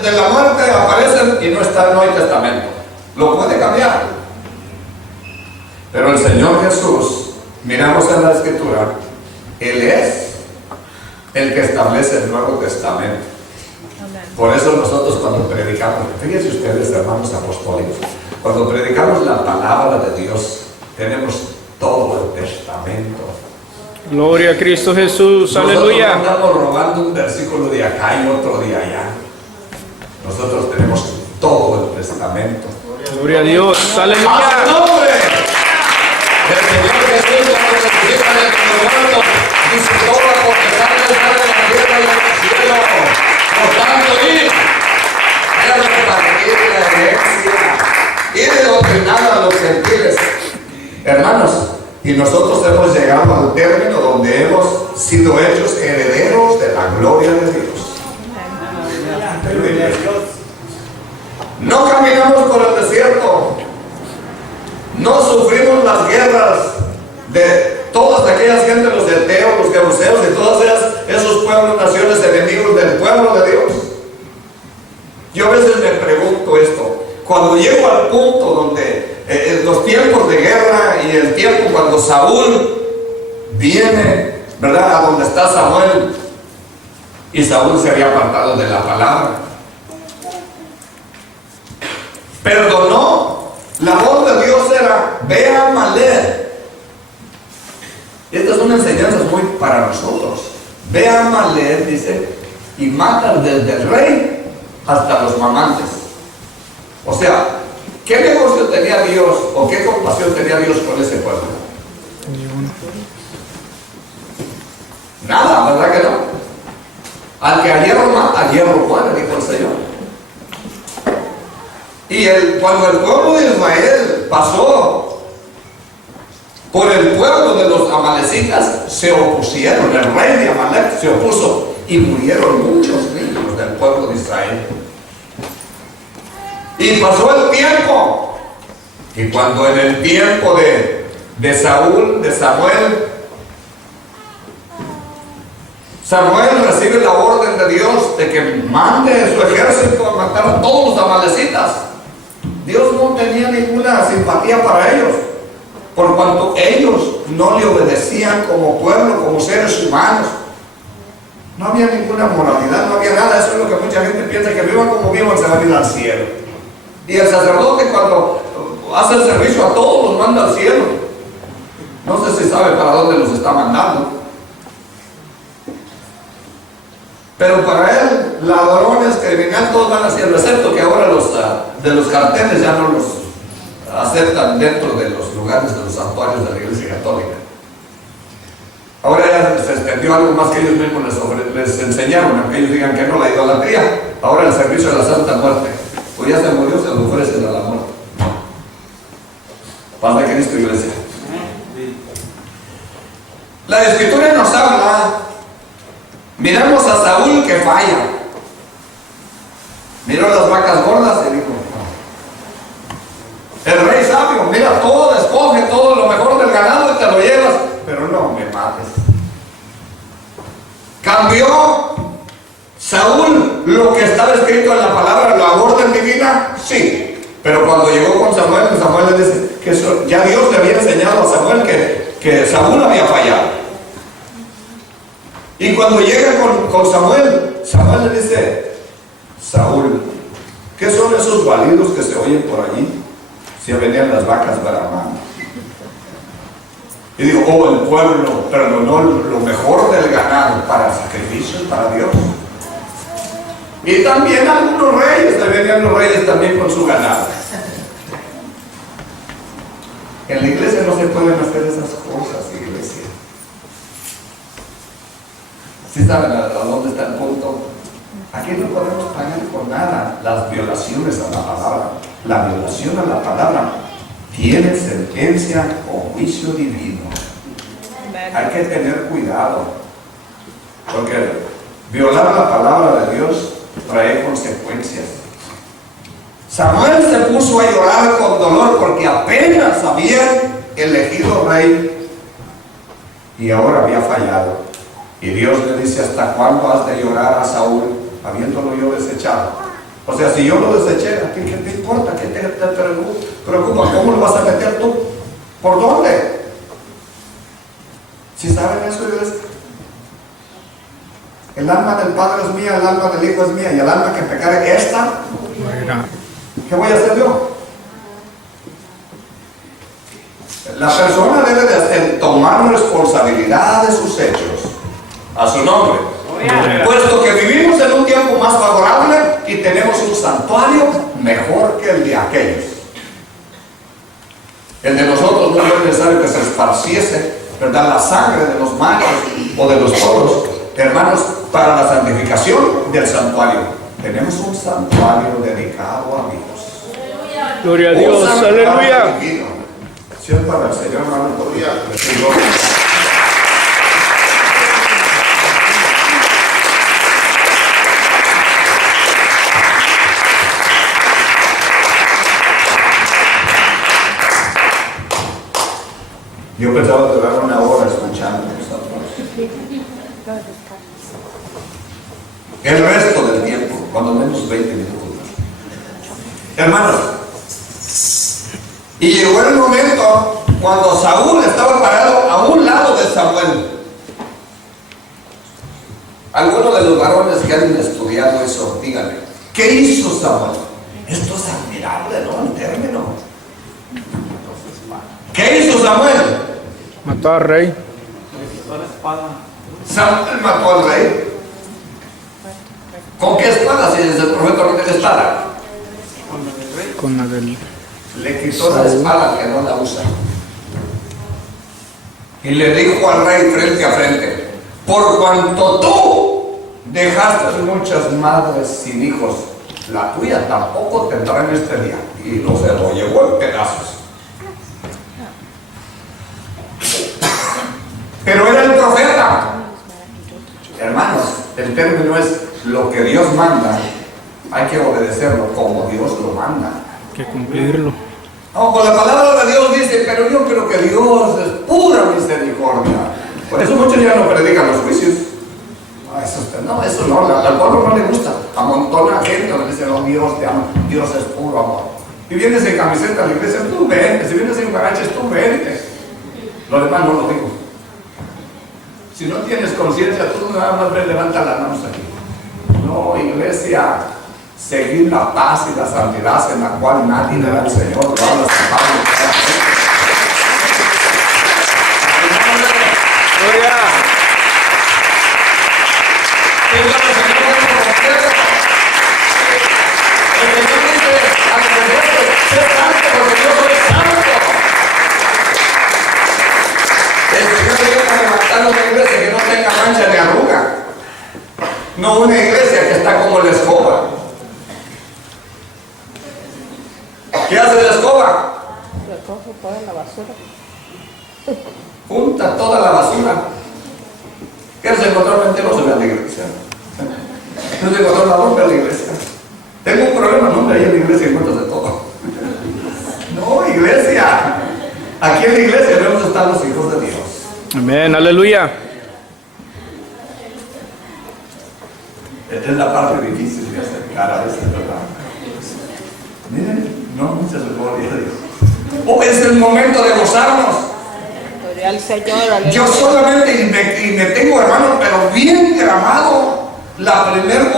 de la muerte aparecen y no hay testamento. Lo puede cambiar. Pero el Señor Jesús, miramos en la Escritura, Él es el que establece el Nuevo Testamento. Por eso nosotros cuando predicamos, fíjense ustedes, hermanos apostólicos, cuando predicamos la palabra de Dios, tenemos todo el testamento. Gloria a Cristo Jesús. Aleluya. Nosotros no andamos robando un versículo de acá y otro de allá. Nosotros tenemos todo el testamento. Gloria a Dios. ¡A Aleluya. su nombre! El Señor Jesús, cuando resucita de entre los muertos, dice: toda potestad está en la tierra y en el cielo. Por tanto, ir a repartir la herencia y de doctrinar a los gentiles. Hermanos, y nosotros hemos llegado al término donde hemos sido hechos herederos de la gloria de Dios. No caminamos por el desierto, no sufrimos las guerras de todas aquellas gentes, los eteos, los jebuseos y todos esos pueblos, naciones enemigos del pueblo de Dios. Yo a veces me pregunto esto, cuando llego al punto donde los tiempos de guerra y el tiempo cuando Saúl viene, ¿verdad?, a donde está Samuel, y Saúl se había apartado de la palabra, perdonó. La voz de Dios era: ve a Amalek. Esta es una enseñanza muy para nosotros. Ve a Amalek, dice, y mata desde el rey hasta los mamantes. O sea, ¿qué negocio tenía Dios o qué compasión tenía Dios con ese pueblo? Nada, ¿verdad que no? Al que a hierro mata, a hierro muere, dijo el Señor. Y cuando el pueblo de Israel pasó por el pueblo de los amalecitas, se opusieron. El rey de Amalek se opuso y murieron muchos niños del pueblo de Israel. Y pasó el tiempo, y cuando en el tiempo de Saúl, de Samuel recibe la orden de Dios de que mande su ejército a matar a todos los amalecitas, Dios no tenía ninguna simpatía para ellos, por cuanto ellos no le obedecían como pueblo, como seres humanos. No había ninguna moralidad, no había nada. Eso es lo que mucha gente piensa, que vivan como vivan, se van a ir al cielo. Y el sacerdote, cuando hace el servicio a todos, los manda al cielo. No sé si sabe para dónde los está mandando. Pero para él, ladrones, criminales, todos van al cielo, excepto que ahora de los carteles ya no los aceptan dentro de los lugares de los santuarios de la Iglesia Católica. Ahora ya se metió algo más que ellos mismos les enseñaron, aunque ellos digan que no, la idolatría. Ahora el servicio de la Santa Muerte. Pues ya se murió, se lo ofrecen a la muerte. Paz de Cristo, iglesia. La Escritura nos habla, miramos a Saúl que falla. Miró las vacas gordas y dijo, el rey sabio, mira todo, escoge todo lo mejor del ganado y te lo llevas, pero no me mates. Cambió Saúl lo que estaba escrito en la palabra, la orden divina, sí, pero cuando llegó con Samuel, Samuel le dice que ya Dios le había enseñado a Samuel que Saúl había fallado. Y cuando llega con Samuel, Samuel le dice, Saúl, ¿qué son esos balidos que se oyen por allí? Si venían las vacas bramando. Y dijo, oh, el pueblo perdonó lo mejor del ganado para sacrificios para Dios. Y también algunos reyes, venían los reyes también con su ganado. En la iglesia no se pueden hacer esas cosas, iglesia. ¿Sí saben a dónde está el punto? Aquí no podemos pagar por nada las violaciones a la palabra. La violación a la palabra tiene sentencia o juicio divino. Hay que tener cuidado, porque violar la palabra de Dios trae consecuencias. Samuel se puso a llorar con dolor porque apenas había elegido rey y ahora había fallado. Y Dios le dice, ¿hasta cuándo has de llorar a Saúl, habiéndolo yo desechado? O sea, si yo lo deseché, ¿a ti qué te importa? ¿Qué te preocupa? ¿Cómo lo vas a meter tú? ¿Por dónde? ¿Sí saben eso, iglesia? El alma del Padre es mía, el alma del Hijo es mía, y el alma que pecare esta, ¿qué voy a hacer yo? La persona debe de tomar responsabilidad de sus hechos a su nombre, puesto que vivimos en un tiempo más favorable y tenemos un santuario mejor que el de aquellos. El de nosotros no es necesario que se esparciese, ¿verdad?, la sangre de los machos o de los toros, hermanos, para la santificación del santuario. Tenemos un santuario dedicado a Dios. Gloria a Dios, aleluya. Si es para el Señor, hermano, podría decir gloria. Yo pensaba durar una hora escuchando el resto del tiempo, cuando menos 20 minutos. Hermanos, y llegó el momento cuando Saúl estaba parado a un lado de Samuel. Algunos de los varones que han estudiado eso, díganme, ¿qué hizo Samuel? Esto es admirable, ¿no? El término. ¿Qué hizo Samuel? Mató al rey. Samuel mató al rey. ¿Con qué espada? Si el profeta no tiene espada. Con la del... Le quitó la espada que no la usa. Y le dijo al rey frente a frente, por cuanto tú dejaste muchas madres sin hijos, la tuya tampoco tendrá en este día. Y no se lo llevó en pedazos. Pero era el profeta. Hermanos, el término es lo que Dios manda, hay que obedecerlo como Dios lo manda. Hay que cumplirlo. No, con la palabra de Dios dice, pero yo creo que Dios es pura misericordia. Por eso muchos ya no predican los juicios. Eso no, al pueblo no le gusta. Amontona gente, le dice, no, Dios te ama, Dios es puro amor. Y vienes en camiseta a la iglesia, tú vente. Si vienes en guaraches, tú vente. Lo demás no lo digo. Si no tienes conciencia, tú nada más ves, levanta las manos aquí. No, iglesia, seguir la paz y la santidad en la cual nadie le da al Señor. Gloria. Que no tenga mancha No una iglesia que está como la escoba. ¿Qué hace la escoba? Recoge toda la basura. Junta toda la basura. ¿Quieres encontrar mentirosos en la iglesia? ¿Quieres encontrar la bomba en la iglesia? Tengo un problema, no, ahí en la iglesia encuentras de todo. No, iglesia. Aquí en la iglesia debemos estar los hijos de Dios. Amén, aleluya. Esta es la parte difícil de acercar a veces, ¿verdad? Miren, no muchas gloria a Dios. Oh, es el momento de gozarnos. Gloria al Señor, aleluya. Yo solamente, y me tengo, hermano, pero bien grabado, la primera,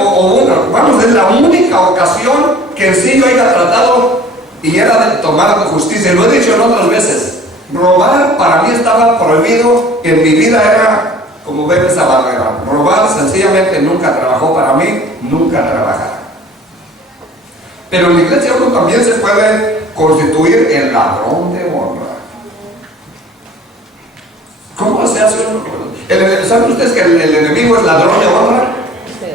vamos, es la única ocasión que en sí yo haya tratado y era de tomar justicia. Lo he dicho en otras veces. Robar para mí estaba prohibido, en mi vida era como ver esa barrera. Robar sencillamente nunca trabajó para mí, nunca trabajará. Pero en la iglesia uno también se puede constituir el ladrón de honra. ¿Cómo se hace uno? ¿Saben ustedes que el enemigo es ladrón de honra? Sí.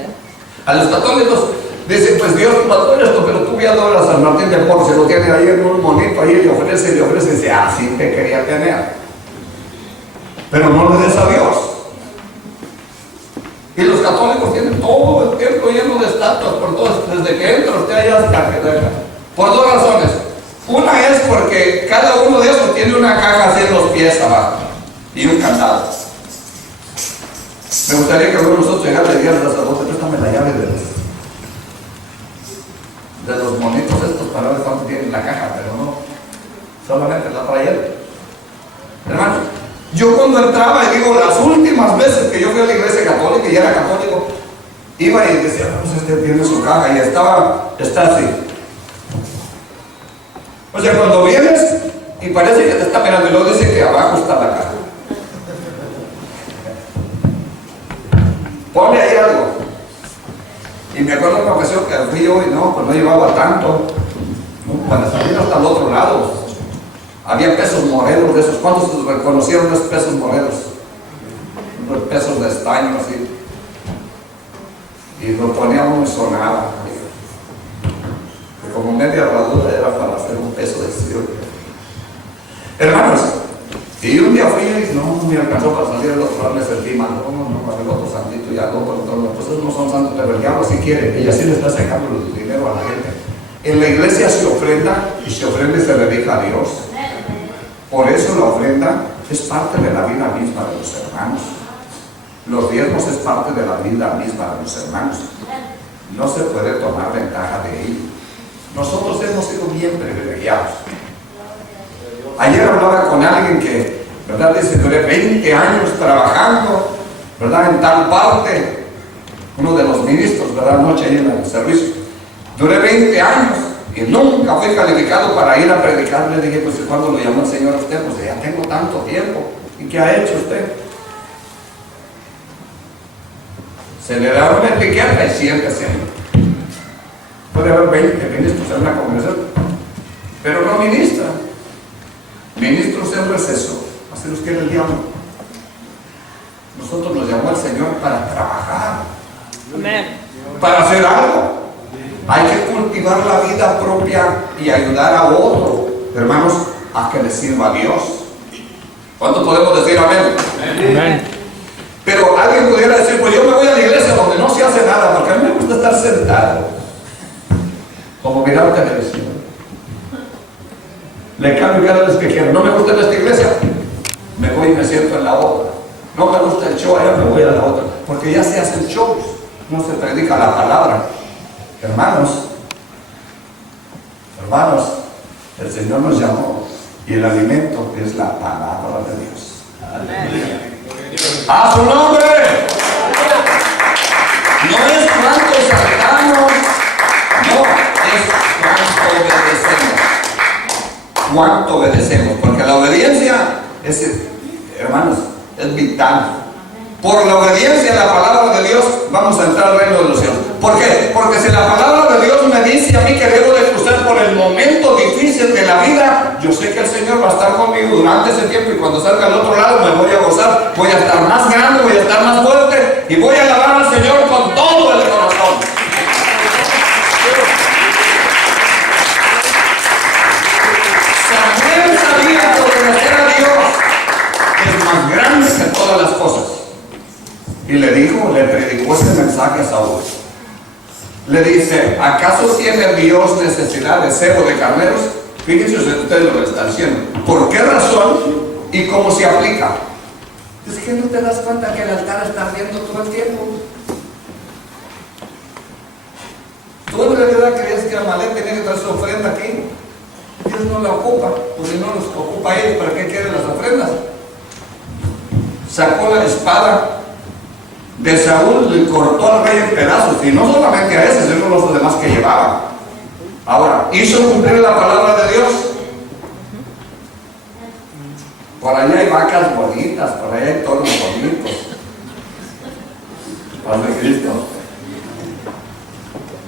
A los católicos dicen, pues Dios mató esto, pero tú ya adoras a San Martín de Porres, se lo tiene ahí en un monito, ahí le ofrece, y dice, así te quería tener. Pero no le des a Dios. Y los católicos tienen todo el templo lleno de estatuas, por todas, desde que entra usted allá hasta que deja. Por dos razones. Una es porque cada uno de esos tiene una caja así en los pies abajo y un candado. Me gustaría que uno de nosotros llegara y le diera al sacerdote, préstame la llave de los monitos estos para ver cuánto tiene en la caja, pero no, solamente la trae él. Hermanos, yo cuando entraba, y digo, las últimas veces que yo fui a la iglesia católica y era católico, iba y decía, pues este tiene su caja y está así. O sea, cuando vienes y parece que te está mirando y luego dice que abajo está la caja. Ponle ahí algo. Y me acuerdo una ocasión que fui yo y no, pues no llevaba tanto. ¿No? Para salir hasta el otro lado. Había pesos morelos de esos. ¿Cuántos reconocieron esos pesos morelos? Unos pesos de estaño así. Y lo poníamos y sonaba. Y como media herradura era para hacer un peso de estilo. Hermanos, y un día fui y no me alcanzó para salir del otro lado, me sentí mal. No, el otro santito ya no, pues esos no son santos, pero el diablo si quiere, y así le está sacando el dinero a la gente. En la iglesia se ofrenda y se ofrenda y se dedica a Dios. Por eso la ofrenda es parte de la vida misma de los hermanos. Los diezmos es parte de la vida misma de los hermanos. No se puede tomar ventaja de ello. Nosotros hemos sido bien privilegiados. Ayer hablaba con alguien que, ¿verdad? Dice, duré 20 años trabajando, ¿verdad? En tal parte, uno de los ministros, ¿verdad? Anoche ahí en el servicio. Duré 20 años y nunca fui calificado para ir a predicar. Le dije, pues cuando lo llamó el Señor a usted, pues ya tengo tanto tiempo. ¿Y qué ha hecho usted? Se le da una etiqueta y siéntese. Puede haber 20 ministros en una congregación, pero no ministra. Ministros en receso, así nos quiere el diablo. Nosotros nos llamó el Señor para trabajar. Amén. Para hacer algo. Hay que cultivar la vida propia y ayudar a otro, hermanos, a que le sirva a Dios. ¿Cuánto podemos decir amén? Amén. Pero alguien pudiera decir, pues yo me voy a la iglesia donde no se hace nada, porque a mí me gusta estar sentado, como mirar televisión. Le cambio cada vez que quiero. No me gusta en esta iglesia, me voy y me siento en la otra. No me gusta el show, allá me voy a la otra, porque ya se hacen shows, no se predica la palabra. Hermanos, el Señor nos llamó y el alimento es la palabra de Dios. ¡A su nombre! No es cuánto saltamos, no, es cuánto obedecemos. Cuánto obedecemos, porque la obediencia es, hermanos, es vital. Por la obediencia a la palabra de Dios vamos a entrar al reino de los cielos. ¿Por qué? Porque si la palabra de Dios me dice a mí que debo de cruzar por el momento difícil de la vida, yo sé que el Señor va a estar conmigo durante ese tiempo, y cuando salga al otro lado me voy a gozar, voy a estar más grande, voy a estar más fuerte y voy a alabar al Señor con todo y le predicó este mensaje a Saúl. Le dice, ¿acaso tiene Dios necesidad de cebo de carneros? Fíjense ustedes lo que están diciendo. ¿Por qué razón y cómo se aplica? Es que no te das cuenta que el altar está ardiendo todo el tiempo. ¿Tú en realidad crees que Amalek tenía que traer su ofrenda aquí? Dios no la ocupa, pues si no los ocupa ellos, ¿para qué quieren las ofrendas? Sacó la espada de Saúl, le cortó al rey en pedazos, y no solamente a ese, sino a los demás que llevaba. Ahora, hizo cumplir la palabra de Dios. Por allá hay vacas bonitas, por allá hay toros bonitos. Padre Cristo.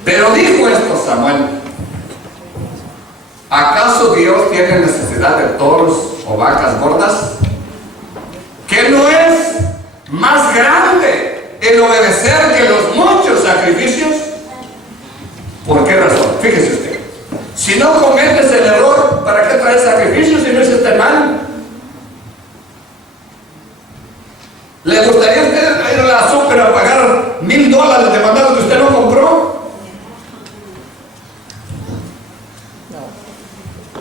Pero dijo esto Samuel: ¿acaso Dios tiene necesidad de toros o vacas gordas? ¿Que no es más grande el obedecer que los muchos sacrificios? ¿Por qué razón? Fíjese usted. Si no cometes el error, ¿para qué traes sacrificios si no es este mal? ¿Le gustaría a usted ir a la súper a pagar $1000 de mandado que usted no compró?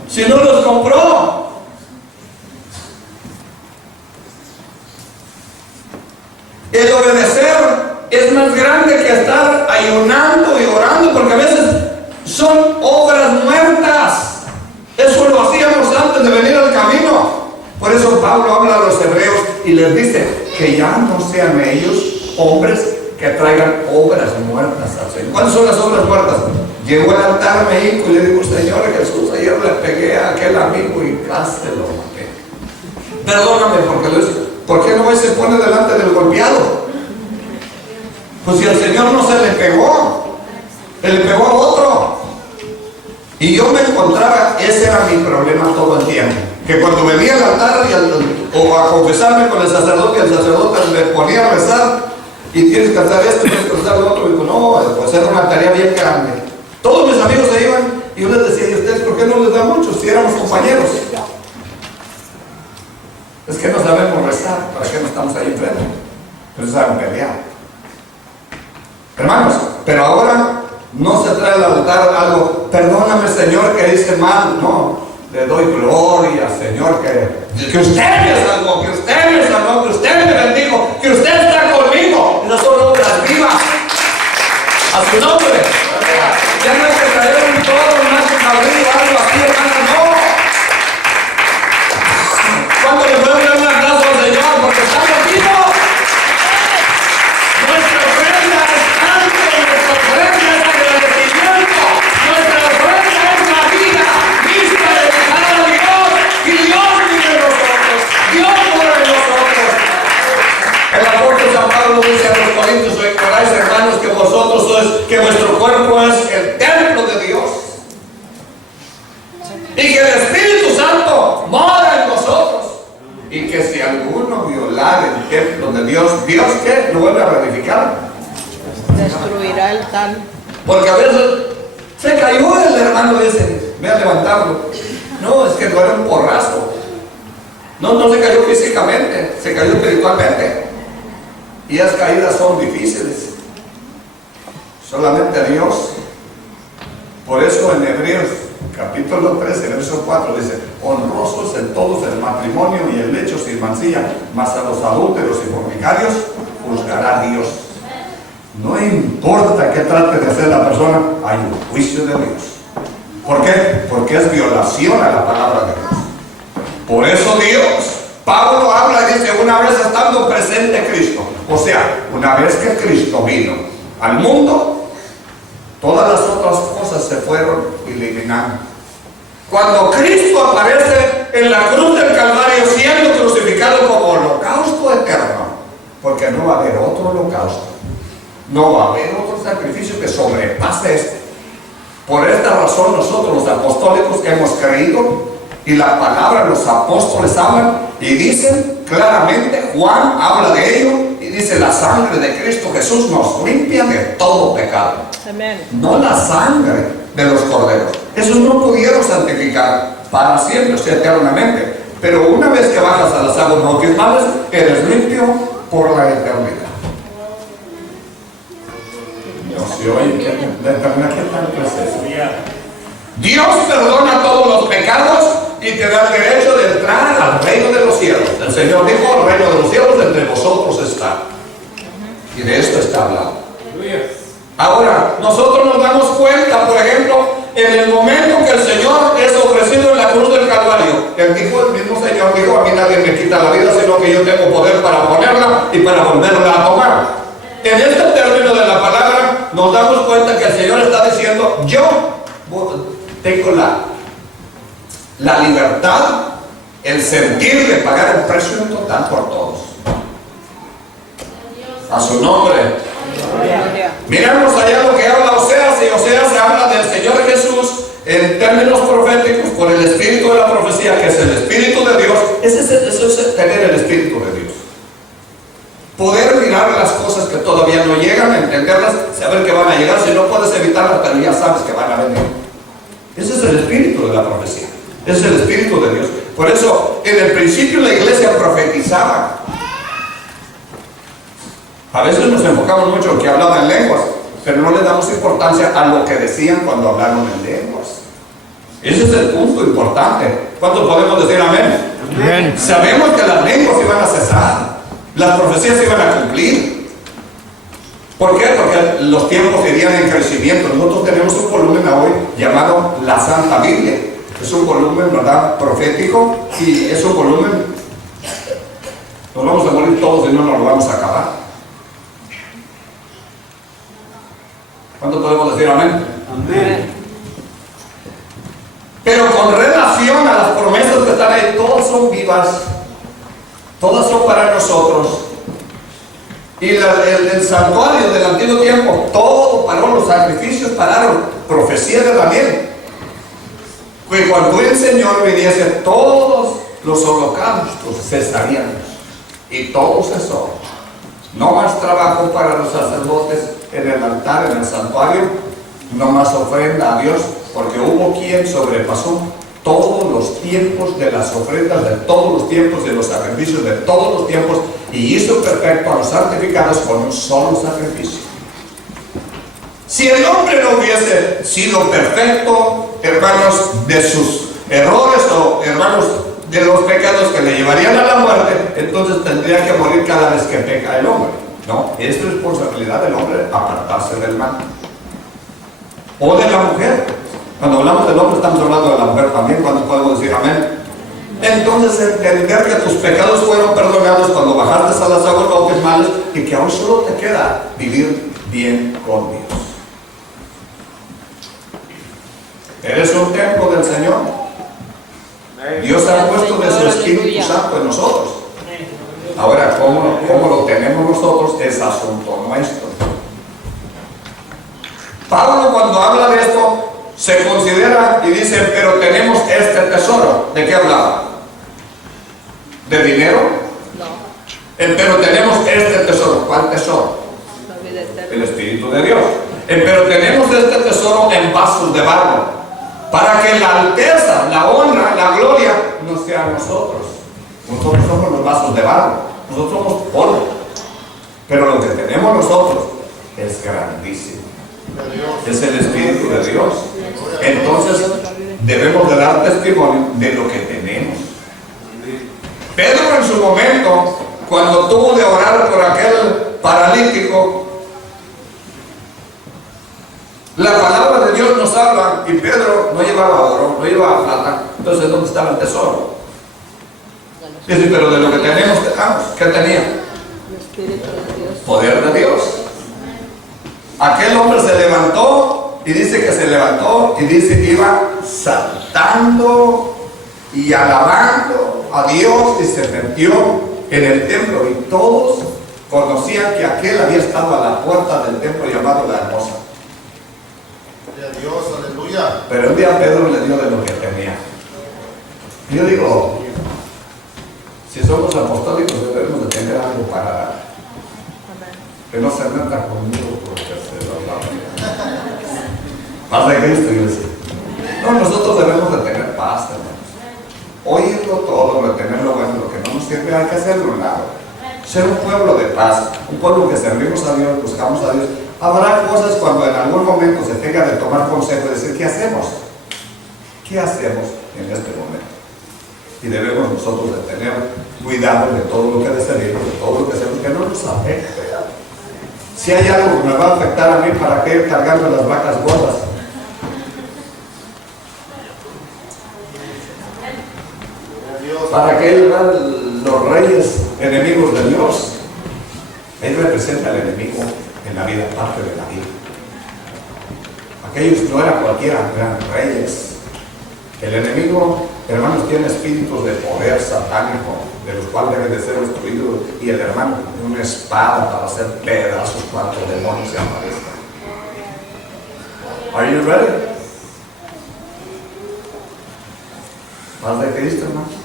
Si no los compró. El obedecer es más grande que estar ayunando y orando, porque a veces son obras muertas. Eso lo hacíamos antes de venir al camino. Por eso Pablo habla a los hebreos y les dice que ya no sean ellos hombres que traigan obras muertas al Señor. ¿Cuáles son las obras muertas? Llegó al altar México y le dijo: Señor Jesús, ayer le pegué a aquel amigo y casi lo maté. Perdóname porque lo hice. ¿Por qué no se pone delante del golpeado? Pues si al Señor no se le pegó, se le pegó a otro. Y yo me encontraba, ese era mi problema todo el tiempo, que cuando venía al altar o a confesarme con el sacerdote me ponía a rezar, y tienes que hacer esto, tienes que hacer lo otro, y digo, no, pues era una tarea bien grande. Todos mis amigos se iban, y yo les decía: ¿y ustedes por qué no les da mucho si éramos compañeros? Es que no sabemos rezar, ¿para qué no estamos ahí enfrente? Pero saben pelear. Hermanos, pero ahora no se trae al altar algo: perdóname Señor que hice mal. No, le doy gloria Señor que usted me salvó, que usted me salvó, que usted me bendijo, que usted está conmigo. Esas son obras vivas a su nombre. Ya no hay que traer un toro, un macho cabrío, algo así, hermano, no. ¿Cuándo le pueden dar un aplauso al Señor? Porque estamos vivos. Nuestra ofrenda es tanto, nuestra ofrenda es agradecimiento, nuestra ofrenda es la vida vista de dejar a Dios, y Dios vive en nosotros, Dios mora en nosotros. El apóstol San Pablo dice a los Corintios: ¿o ignoráis, hermanos, que vosotros sois, que vuestro cuerpo es el templo de Dios, y que el Espíritu Santo mora en vosotros? Y que si alguno violar el templo de Dios, ¿Dios qué? ¿Lo vuelve a ratificar? Destruirá el tal. Porque a veces se cayó el hermano ese, ve a levantarlo. No, es que no era un porrazo. No se cayó físicamente, se cayó espiritualmente. Y las caídas son difíciles. Solamente Dios. Por eso en Hebreos capítulo 13, verso 4 dice: honrosos en todos el matrimonio y el lecho sin mancilla, mas a los adúlteros y fornicarios juzgará Dios. No importa qué trate de hacer la persona, hay un juicio de Dios. ¿Por qué? Porque es violación a la palabra de Dios. Por eso Pablo habla y dice: una vez estando presente Cristo, o sea, una vez que Cristo vino al mundo, todas las otras cosas se fueron eliminando. Cuando Cristo aparece en la cruz del Calvario siendo crucificado como holocausto eterno, porque no va a haber otro holocausto, no va a haber otro sacrificio que sobrepase este. Por esta razón nosotros los apostólicos hemos creído, y la palabra, los apóstoles hablan y dicen claramente, Juan habla de ello y dice: la sangre de Cristo Jesús nos limpia de todo pecado. Amén. No la sangre de los corderos. Esos no pudieron santificar para siempre, o sea, eternamente. Pero una vez que bajas a las aguas bautismales, eres limpio por la eternidad. Mira qué tanto es eso. Dios perdona todos los pecados y te da el derecho de entrar al reino de los cielos. El Señor dijo: el reino de los cielos entre vosotros está. Y de esto está hablando. Ahora, nosotros nos damos cuenta, por ejemplo, en el momento que el Señor es ofrecido en la cruz del Calvario. El mismo Señor dijo: a mí nadie me quita la vida, sino que yo tengo poder para ponerla y para volverla a tomar. En este término de la palabra nos damos cuenta que el Señor está diciendo: yo tengo la libertad, el sentir de pagar el precio en total por todos. A su nombre. Miramos allá lo que habla Oseas, y Oseas habla del Señor Jesús en términos proféticos por el espíritu de la profecía, que es el espíritu de Dios. Eso es tener el espíritu de Dios. Poder mirar las cosas que todavía no llegan, entenderlas, saber que van a llegar. Si no puedes evitarlas, pero ya sabes que van a venir. Ese es el espíritu de la profecía. Ese es el espíritu de Dios. Por eso, en el principio la iglesia profetizaba. A veces nos enfocamos mucho en que hablaban en lenguas, pero no le damos importancia a lo que decían cuando hablaron en lenguas. Ese es el punto importante. ¿Cuánto podemos decir amén? Amén. Sabemos que las lenguas iban a cesar, las profecías se iban a cumplir. ¿Por qué? Porque los tiempos irían en crecimiento. Nosotros tenemos un volumen hoy llamado la Santa Biblia. Es un volumen, ¿verdad?, profético, y es un volumen, nos vamos a morir todos y no nos lo vamos a acabar. ¿Cuánto podemos decir amén? Amén. Pero con relación a las promesas que están ahí, todas son vivas, todas son para nosotros. Y el santuario del antiguo tiempo, todo paró, los sacrificios pararon. Profecía de Daniel, que cuando el Señor viniese, todos los holocaustos cesarían, y todo cesó. No más trabajo para los sacerdotes en el altar, en el santuario, no más ofrenda a Dios, porque hubo quien sobrepasó todos los tiempos de las ofrendas, de todos los tiempos de los sacrificios, de todos los tiempos, y hizo perfecto a los santificados con un solo sacrificio. Si el hombre no hubiese sido perfecto, hermanos, de sus errores o hermanos de los pecados que le llevarían a la muerte, entonces tendría que morir cada vez que peca el hombre. No, es responsabilidad del hombre apartarse del mal. O de la mujer. Cuando hablamos del hombre estamos hablando de la mujer también, cuando podemos decir amén. Entonces entender que tus pecados fueron perdonados cuando bajaste a las aguas bautismales y que aún solo te queda vivir bien con Dios. ¿Eres un templo del Señor? Dios ha puesto de su Espíritu Santo en nosotros. Ahora, ¿cómo lo tenemos nosotros? Es asunto nuestro. Pablo, cuando habla de esto, se considera y dice: pero tenemos este tesoro. ¿De qué hablaba? ¿De dinero? No, Pero tenemos este tesoro. ¿Cuál tesoro? la vida eterna. El Espíritu de Dios. Pero tenemos este tesoro en vasos de barro, para que la alteza, la honra, la gloria no sea a nosotros. Nosotros somos los vasos de barro, nosotros somos polvo, pero lo que tenemos nosotros es grandísimo. Es el Espíritu de Dios. Entonces debemos de dar testimonio de lo que tenemos. Pedro, en su momento, cuando tuvo de orar por aquel paralítico, la palabra de Dios nos habla, y Pedro no llevaba oro, no llevaba plata. Entonces, ¿dónde estaba el tesoro? Dice: pero de lo que tenemos, ¿qué tenía? El Espíritu de Dios. Poder de Dios. Aquel hombre se levantó, y dice que se levantó, y dice que iba saltando y alabando a Dios, y se metió en el templo, y todos conocían que aquel había estado a la puerta del templo llamado La Hermosa. Dios, aleluya. Pero un día Pedro le dio de lo que tenía. Yo digo, si somos apostólicos debemos de tener algo para dar. Que no se meta conmigo porque se lo va a paz de Cristo, iglesia. No, nosotros debemos de tener paz, hermanos. Oírlo todo, retener lo bueno, lo que no nos sirve, hay que hacerlo a un lado. Ser un pueblo de paz, un pueblo que servimos a Dios, buscamos a Dios, Habrá cosas cuando en algún momento se tenga de tomar consejo y decir, ¿qué hacemos? ¿Qué hacemos en este momento? Y debemos nosotros de tener cuidado de todo lo que decidimos, de todo lo que hacemos, que no nos afecte. Si hay algo que me va a afectar a mí, ¿para qué ir cargando las vacas gordas? ¿Para qué ir los reyes enemigos de Dios? Él representa al enemigo en la vida, parte de la vida. Aquellos no eran cualquiera, eran reyes. El enemigo, hermanos, tiene espíritus de poder satánico, de los cuales deben de ser destruidos, y el hermano tiene una espada para hacer pedazos cuando demonios se aparezcan. Are you ready? Paz de Cristo, hermano.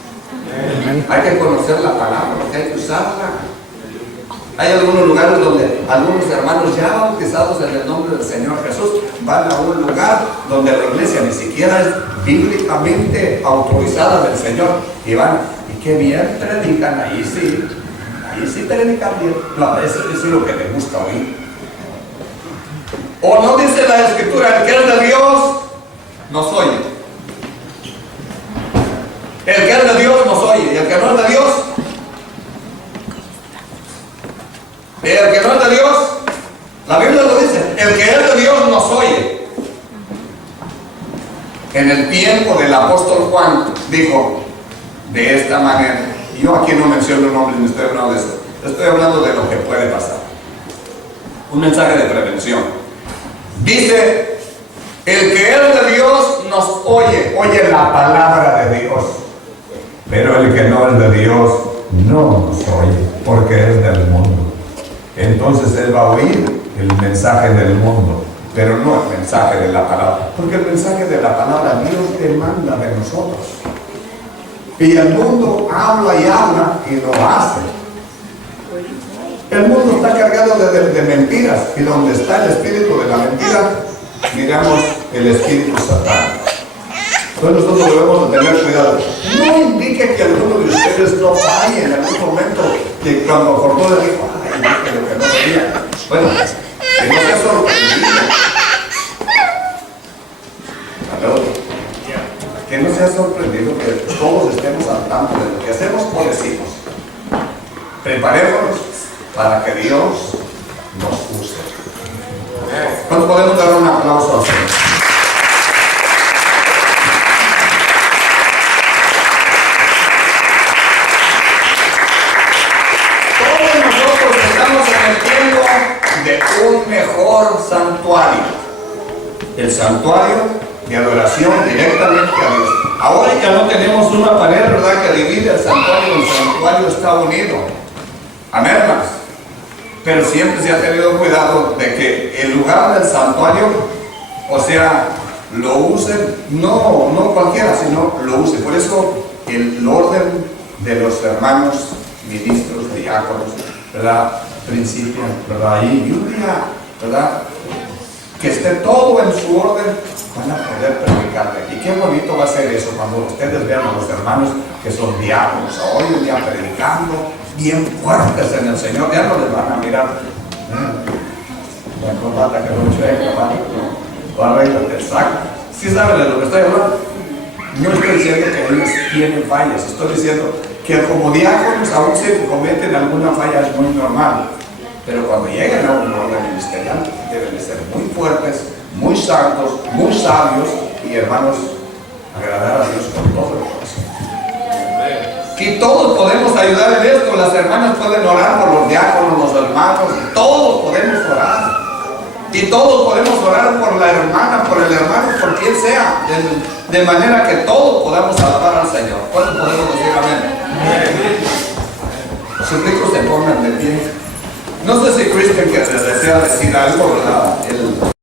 Hay que conocer la palabra, porque hay que usarla. Hay algunos lugares donde algunos hermanos ya bautizados en el nombre del Señor Jesús van a un lugar donde la iglesia ni siquiera es bíblicamente autorizada del Señor, y van, y qué bien predican, ahí sí predican bien, no, a veces es lo que le gusta oír. O no dice la Escritura, el que es de Dios nos oye. El que es de Dios nos oye, y el que no es de Dios, la Biblia lo dice, el que es de Dios nos oye. En el tiempo del apóstol Juan dijo de esta manera, y yo aquí no menciono nombres ni estoy hablando de esto, estoy hablando de lo que puede pasar. Un mensaje de prevención. Dice, el que es de Dios nos oye la palabra de Dios. Pero el que no es de Dios no nos oye, porque es del mundo. Entonces él va a oír el mensaje del mundo, pero no el mensaje de la palabra, porque el mensaje de la palabra Dios demanda de nosotros. Y el mundo habla y habla y no hace. El mundo está cargado de mentiras, y donde está el espíritu de la mentira, miramos el espíritu satánico. Entonces nosotros debemos de tener cuidado. No indique que alguno de ustedes no falle en algún momento, que cuando cortó le dijo, ay, dije lo que no quería. Bueno, que no sea sorprendido. Que no sea sorprendido, que todos estemos al tanto de lo que hacemos o decimos. Preparémonos para que Dios nos use. ¿Cuánto podemos dar un aplauso al Señor? De un mejor santuario, el santuario de adoración directamente a Dios. Ahora ya no tenemos una pared, ¿verdad?, que divide el santuario está unido. Amén, hermanos. Pero siempre se ha tenido cuidado de que el lugar del santuario, o sea, lo usen, no cualquiera, sino lo use. Por eso el orden de los hermanos ministros, diáconos, ¿verdad?, principio, ¿verdad? Y un día, ¿verdad?, que esté todo en su orden, van a poder predicarle. Y qué bonito va a ser eso cuando ustedes vean a los hermanos que son diáconos hoy en día predicando bien fuertes en el Señor. Ya no les van a mirar la corbata que no checa, o arréglate el saco. ¿Sí saben de lo que estoy hablando? No estoy diciendo que ellos tienen fallas, estoy diciendo que como diáconos aún se cometen alguna falla, es muy normal, pero cuando lleguen a un orden ministerial deben de ser muy fuertes, muy santos, muy sabios y, hermanos, agradar a Dios con todo el corazón. Y todos podemos ayudar en esto. Las hermanas pueden orar por los diáconos, los hermanos, todos podemos orar. Y todos podemos orar por la hermana, por el hermano, por quien sea, de manera que todos podamos alabar al Señor. ¿Cuántos podemos decir amén? Suplico se pongan de pie. No sé si Cristian que desea decir algo, ¿verdad?